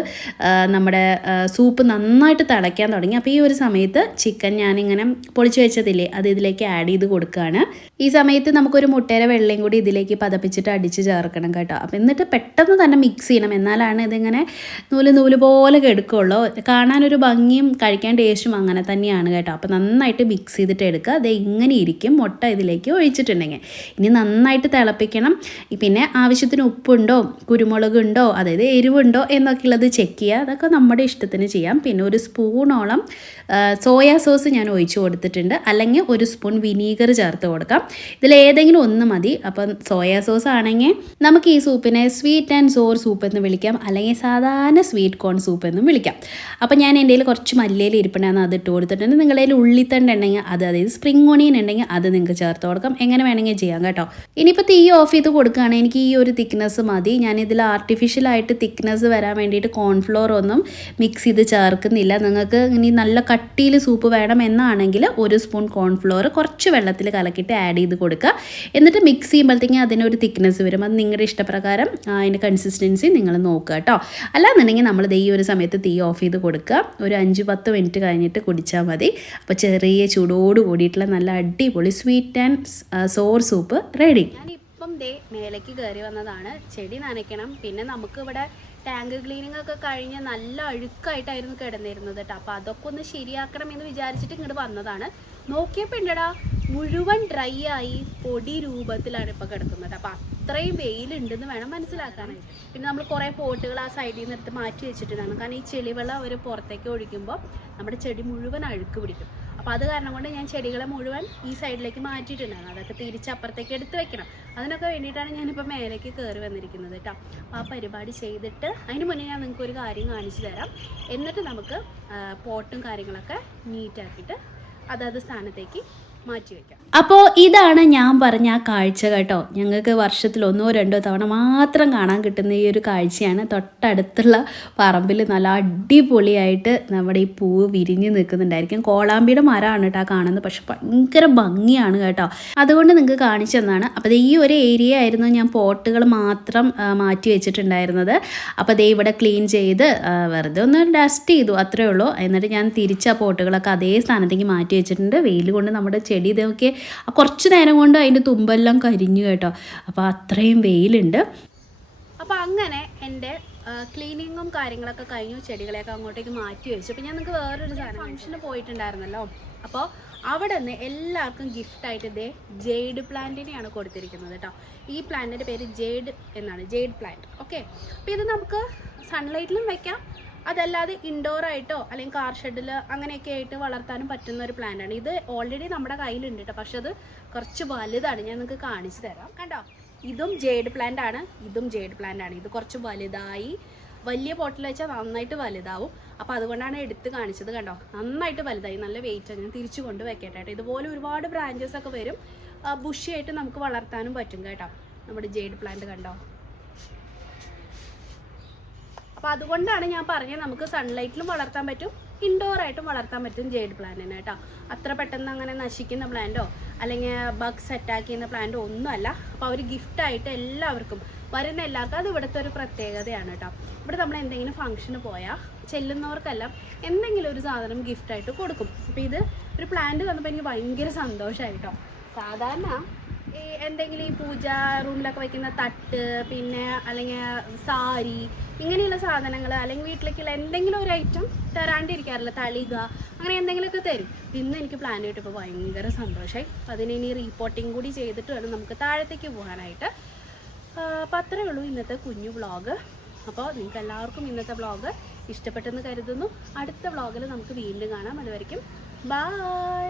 നമ്മുടെ സൂപ്പ് നന്നായിട്ട് തിളയ്ക്കാൻ തുടങ്ങി. അപ്പോൾ ഈ ഒരു സമയത്ത് ചിക്കൻ ഞാനിങ്ങനെ പൊളിച്ച് വെച്ചതില്ലേ അത് ഇതിലേക്ക് ആഡ് ചെയ്ത് കൊടുക്കുകയാണ്. ഈ സമയത്ത് നമുക്കൊരു മുട്ടയുടെ വെള്ളയും കൂടി ഇതിലേക്ക് പതപ്പിച്ചിട്ട് അടിച്ച് ചേർക്കണം കേട്ടോ. അപ്പോൾ എന്നിട്ട് പെട്ടെന്ന് തന്നെ മിക്സ് ചെയ്യണം, എന്നാലാണ് ഇതിങ്ങനെ നൂല് പോലെ എടുക്കുള്ളൂ. കാണാനൊരു ഭംഗിയും കഴിക്കാൻ ടേസ്റ്റും അങ്ങനെ തന്നെയാണ് കേട്ടോ. അപ്പോൾ നന്നായിട്ട് മിക്സ് ചെയ്തിട്ട് എടുക്കുക. അത് ഇങ്ങനെ ഇരിക്കും മുട്ട ഇതിലേക്ക് ഒഴിച്ചിട്ടുണ്ടെങ്കിൽ. ഇനി നന്നായിട്ട് തിളപ്പിക്കണം. പിന്നെ ആവശ്യത്തിന് ഉപ്പുണ്ടോ കുരുമുളകുണ്ടോ അതായത് എരിവുണ്ടോ എന്നൊക്കെയുള്ളത് ചെക്ക് ചെയ്യുക. അതൊക്കെ നമ്മുടെ ഇഷ്ടത്തിന് ചെയ്യാം. പിന്നെ ഒരു സ്പൂണോളം സോയാ സോസ് ഞാൻ ഒഴിച്ച് കൊടുത്തിട്ടുണ്ട്, അല്ലെങ്കിൽ ഒരു സ്പൂൺ വിനീഗർ ചേർത്ത് കൊടുക്കാം. ഇതിലേതെങ്കിലും ഒന്ന് മതി. അപ്പം സോയാ സോസ് ആണെങ്കിൽ നമുക്ക് ഈ സൂപ്പിനെ സ്വീറ്റ് ആൻഡ് സോർ സൂപ്പ് എന്ന് വിളിക്കാം, അല്ലെങ്കിൽ സാധാരണ സ്വീറ്റ് കോൺ സൂപ്പ് എന്നും വിളിക്കാം. അപ്പം ഞാൻ എൻ്റെ കയ്യിൽ കുറച്ച് മല്ലിയില ഇരിപ്പുണ്ടായിരുന്നു, അത് ഇട്ട് കൊടുത്തിട്ടുണ്ട്. നിങ്ങളുടെ കയ്യിൽ ഉള്ളിത്തണ്ട് ഉണ്ടെങ്കിൽ അതായത് സ്പ്രിംഗ് ഓണിയൻ ഉണ്ടെങ്കിൽ അത് നിങ്ങൾക്ക് ചേർത്ത് കൊടുക്കാം. എങ്ങനെ വേണമെങ്കിൽ ചെയ്യാം കേട്ടോ. ഇനിയിപ്പോൾ തീ ഓഫ് ചെയ്ത് കൊടുക്കുകയാണെങ്കിൽ എനിക്ക് ഈ ഒരു തിക്നെസ് മതി. ഞാനിതിൽ ആർട്ടിഫിഷ്യലായിട്ട് തിക്നെസ് വരാൻ വേണ്ടിയിട്ട് കോൺഫ്ലോർ ഒന്നും മിക്സ് ചെയ്ത് ചേർക്കുന്നില്ല. നിങ്ങൾക്ക് ഇനി നല്ല കട്ടിയിൽ സൂപ്പ് വേണം എന്നാണെങ്കിൽ ഒരു സ്പൂൺ കോൺഫ്ലോർ കുറച്ച് വെള്ളത്തിൽ കലക്കിയിട്ട് ആഡ് ചെയ്ത് കൊടുക്കുക. എന്നിട്ട് മിക്സ് ചെയ്യുമ്പോഴത്തേക്കും അതിനൊരു തിക്നെസ് വരും. അത് നിങ്ങളുടെ ഇഷ്ടപ്രകാരം അതിൻ്റെ കൺസിസ്റ്റൻസി നിങ്ങൾ നോക്കുക കേട്ടോ. അല്ലാന്നുണ്ടെങ്കിൽ നമ്മൾ ഈ ഒരു സമയത്ത് തീ ഓഫ് ചെയ്ത് കൊടുക്കുക. ഒരു 5-10 മിനിറ്റ് കഴിഞ്ഞിട്ട് കുടിച്ചാൽ മതി. അപ്പോൾ ചെറിയ ചൂടോട് കൂടിയിട്ടുള്ള നല്ല അടിപൊളി sweet and sour soup ready. ഞാനിപ്പം മേലേക്ക് കയറി വന്നതാണ്. ചെടി നനയ്ക്കണം. പിന്നെ നമുക്ക് ഇവിടെ ടാങ്ക് ക്ലീനിങ് ഒക്കെ കഴിഞ്ഞ് നല്ല അഴുക്കായിട്ടായിരുന്നു കിടന്നിരുന്നത് കേട്ടോ. അപ്പോൾ അതൊക്കെ ഒന്ന് ശരിയാക്കണം എന്ന് വിചാരിച്ചിട്ട് ഇങ്ങോട്ട് വന്നതാണ്. നോക്കിയപ്പോൾ ഉണ്ടടാ മുഴുവൻ ഡ്രൈ ആയി പൊടി രൂപത്തിലാണ് ഇപ്പോൾ കിടക്കുന്നത്. അപ്പോൾ അത്രയും വെയിലുണ്ടെന്ന് വേണം മനസ്സിലാക്കാനായിട്ട്. പിന്നെ നമ്മൾ കുറേ പോട്ടുകൾ ആ സൈഡിൽ നിന്ന് എടുത്ത് മാറ്റി വെച്ചിട്ടുണ്ടായിരുന്നു. കാരണം ഈ ചെളിവെള്ളം അവർ പുറത്തേക്ക് ഒഴിക്കുമ്പോൾ നമ്മുടെ ചെടി മുഴുവൻ അഴുക്ക് പിടിക്കും. അപ്പോൾ അത് കാരണം കൊണ്ട് ഞാൻ ചെടികളെ മുഴുവൻ ഈ സൈഡിലേക്ക് മാറ്റിയിട്ടുണ്ടായിരുന്നു. അതൊക്കെ തിരിച്ചപ്പുറത്തേക്ക് എടുത്ത് വെക്കണം. അതിനൊക്കെ വേണ്ടിയിട്ടാണ് ഞാനിപ്പോൾ മേലേക്ക് കയറി വന്നിരിക്കുന്നത് കേട്ടോ. അപ്പോൾ ആ പരിപാടി ചെയ്തിട്ട് അതിന് മുന്നേ ഞാൻ നിങ്ങൾക്ക് ഒരു കാര്യം കാണിച്ചു തരാം. എന്നിട്ട് നമുക്ക് പോട്ടും കാര്യങ്ങളൊക്കെ നീറ്റാക്കിയിട്ട് അതത് സ്ഥാനത്തേക്ക് മാറ്റി വയ്ക്കാം. അപ്പോൾ ഇതാണ് ഞാൻ പറഞ്ഞ ആ കാഴ്ച കേട്ടോ. ഞങ്ങൾക്ക് വർഷത്തിൽ 1-2 തവണ മാത്രം കാണാൻ കിട്ടുന്ന ഈ ഒരു കാഴ്ചയാണ്. തൊട്ടടുത്തുള്ള പറമ്പിൽ നല്ല അടിപൊളിയായിട്ട് നമ്മുടെ ഈ പൂവ് വിരിഞ്ഞ് നിൽക്കുന്നുണ്ടായിരിക്കും. കോളാമ്പിയുടെ മരമാണ് കേട്ടോ കാണുന്നത്. പക്ഷെ ഭയങ്കര ഭംഗിയാണ് കേട്ടോ. അതുകൊണ്ട് നിങ്ങൾക്ക് കാണിച്ചു തന്നാണ്. അപ്പോൾ ഈ ഒരു ഏരിയ ആയിരുന്നു ഞാൻ പോട്ടുകൾ മാത്രം മാറ്റി വെച്ചിട്ടുണ്ടായിരുന്നത്. അപ്പോൾ ദേ ഇവിടെ ക്ലീൻ ചെയ്ത് വെറുതെ ഒന്ന് ഡസ്റ്റ് ചെയ്തു, അത്രേ ഉള്ളൂ. എന്നിട്ട് ഞാൻ തിരിച്ച പോട്ടുകളൊക്കെ അതേ സ്ഥാനത്തേക്ക് മാറ്റി വെച്ചിട്ടുണ്ട്. വെയിൽ കൊണ്ട് നമ്മുടെ ചെടി ഇതൊക്കെ കുറച്ച് നേരം കൊണ്ട് അതിൻ്റെ തുമ്പെല്ലാം കരിഞ്ഞു കേട്ടോ. അപ്പോൾ അത്രയും വെയിലുണ്ട്. അപ്പോൾ അങ്ങനെ എൻ്റെ ക്ലീനിങ്ങും കാര്യങ്ങളൊക്കെ കഴിഞ്ഞു. ചെടികളെയൊക്കെ അങ്ങോട്ടേക്ക് മാറ്റി വെച്ചു. അപ്പോൾ ഞാൻ നിങ്ങൾക്ക് വേറൊരു സാധനം ഫംഗ്ഷന് പോയിട്ടുണ്ടായിരുന്നല്ലോ. അപ്പോൾ അവിടെ നിന്ന് എല്ലാവർക്കും ഗിഫ്റ്റായിട്ട് ഇതേ ജെയ്ഡ് പ്ലാന്റിനെയാണ് കൊടുത്തിരിക്കുന്നത് കേട്ടോ. ഈ പ്ലാന്റിൻ്റെ പേര് ജെയ്ഡ് എന്നാണ്, ജെയ്ഡ് പ്ലാന്റ്. ഓക്കെ, അപ്പോൾ ഇത് നമുക്ക് സൺലൈറ്റിലും വയ്ക്കാം, അതല്ലാതെ ഇൻഡോറായിട്ടോ അല്ലെങ്കിൽ കാർ ഷെഡിൽ അങ്ങനെയൊക്കെ ആയിട്ട് വളർത്താനും പറ്റുന്ന ഒരു പ്ലാന്റാണ്. ഇത് ഓൾറെഡി നമ്മുടെ കയ്യിലുണ്ട് കേട്ടോ. പക്ഷെ അത് കുറച്ച് വലുതാണ്. ഞാൻ നിങ്ങൾക്ക് കാണിച്ചു തരാം. കണ്ടോ, ഇതും ജെയ്ഡ് പ്ലാന്റ് ആണ്, ഇതും ജെയ്ഡ് പ്ലാന്റ് ആണ്. ഇത് കുറച്ച് വലുതായി, വലിയ പോട്ടിൽ വെച്ചാൽ നന്നായിട്ട് വലുതാവും. അപ്പോൾ അതുകൊണ്ടാണ് എടുത്ത് കാണിച്ചത്. കണ്ടോ, നന്നായിട്ട് വലുതായി, നല്ല വെയിറ്റാണ്. ഞാൻ തിരിച്ചു കൊണ്ട് വെക്കട്ടെ കേട്ടോ. ഇതുപോലെ ഒരുപാട് ബ്രാഞ്ചസ് ഒക്കെ വരും. ബുഷിയായിട്ട് നമുക്ക് വളർത്താനും പറ്റും കേട്ടോ നമ്മുടെ ജെയ്ഡ് പ്ലാന്റ്. കണ്ടോ, അപ്പോൾ അതുകൊണ്ടാണ് ഞാൻ പറഞ്ഞത് നമുക്ക് സൺലൈറ്റിലും വളർത്താൻ പറ്റും, ഇൻഡോറായിട്ടും വളർത്താൻ പറ്റും ജെയ്ഡ് പ്ലാന്റിന് കേട്ടോ. അത്ര പെട്ടെന്ന് അങ്ങനെ നശിക്കുന്ന പ്ലാന്റോ അല്ലെങ്കിൽ ബഗ്സ് അറ്റാക്ക് ചെയ്യുന്ന പ്ലാന്റോ ഒന്നുമല്ല. അപ്പോൾ അവർ ഗിഫ്റ്റായിട്ട് എല്ലാവർക്കും വരുന്ന എല്ലാവർക്കും അത് ഇവിടുത്തെ ഒരു പ്രത്യേകതയാണ് കേട്ടോ. ഇവിടെ നമ്മൾ എന്തെങ്കിലും ഫംഗ്ഷന് പോയാൽ ചെല്ലുന്നവർക്കെല്ലാം എന്തെങ്കിലും ഒരു സാധനം ഗിഫ്റ്റായിട്ട് കൊടുക്കും. അപ്പോൾ ഇത് ഒരു പ്ലാന്റ് തന്നപ്പോൾ എനിക്ക് ഭയങ്കര സന്തോഷമായി കേട്ടോ. സാധാരണ ഈ എന്തെങ്കിലും ഈ പൂജ റൂമിലൊക്കെ വയ്ക്കുന്ന തട്ട്, പിന്നെ അല്ലെങ്കിൽ സാരി, ഇങ്ങനെയുള്ള സാധനങ്ങൾ, അല്ലെങ്കിൽ വീട്ടിലേക്കുള്ള എന്തെങ്കിലും ഒരു ഐറ്റം തരാണ്ടിരിക്കാറില്ല, തളിക, അങ്ങനെ എന്തെങ്കിലുമൊക്കെ തരും. ഇന്ന് എനിക്ക് പ്ലാൻ കിട്ടിയപ്പോൾ ഭയങ്കര സന്തോഷമായി. അതിന് ഇനി റീപോർട്ടിങ് കൂടി ചെയ്തിട്ട് വേണം നമുക്ക് താഴത്തേക്ക് പോകാനായിട്ട്. അപ്പോൾ അത്രയേ ഉള്ളൂ ഇന്നത്തെ കുഞ്ഞു വ്ളോഗ്. അപ്പോൾ നിങ്ങൾക്ക് എല്ലാവർക്കും ഇന്നത്തെ വ്ളോഗ് ഇഷ്ടപ്പെട്ടെന്ന് കരുതുന്നു. അടുത്ത വ്ളോഗിൽ നമുക്ക് വീണ്ടും കാണാം. അതുവരെയ്ക്കും ബൈ.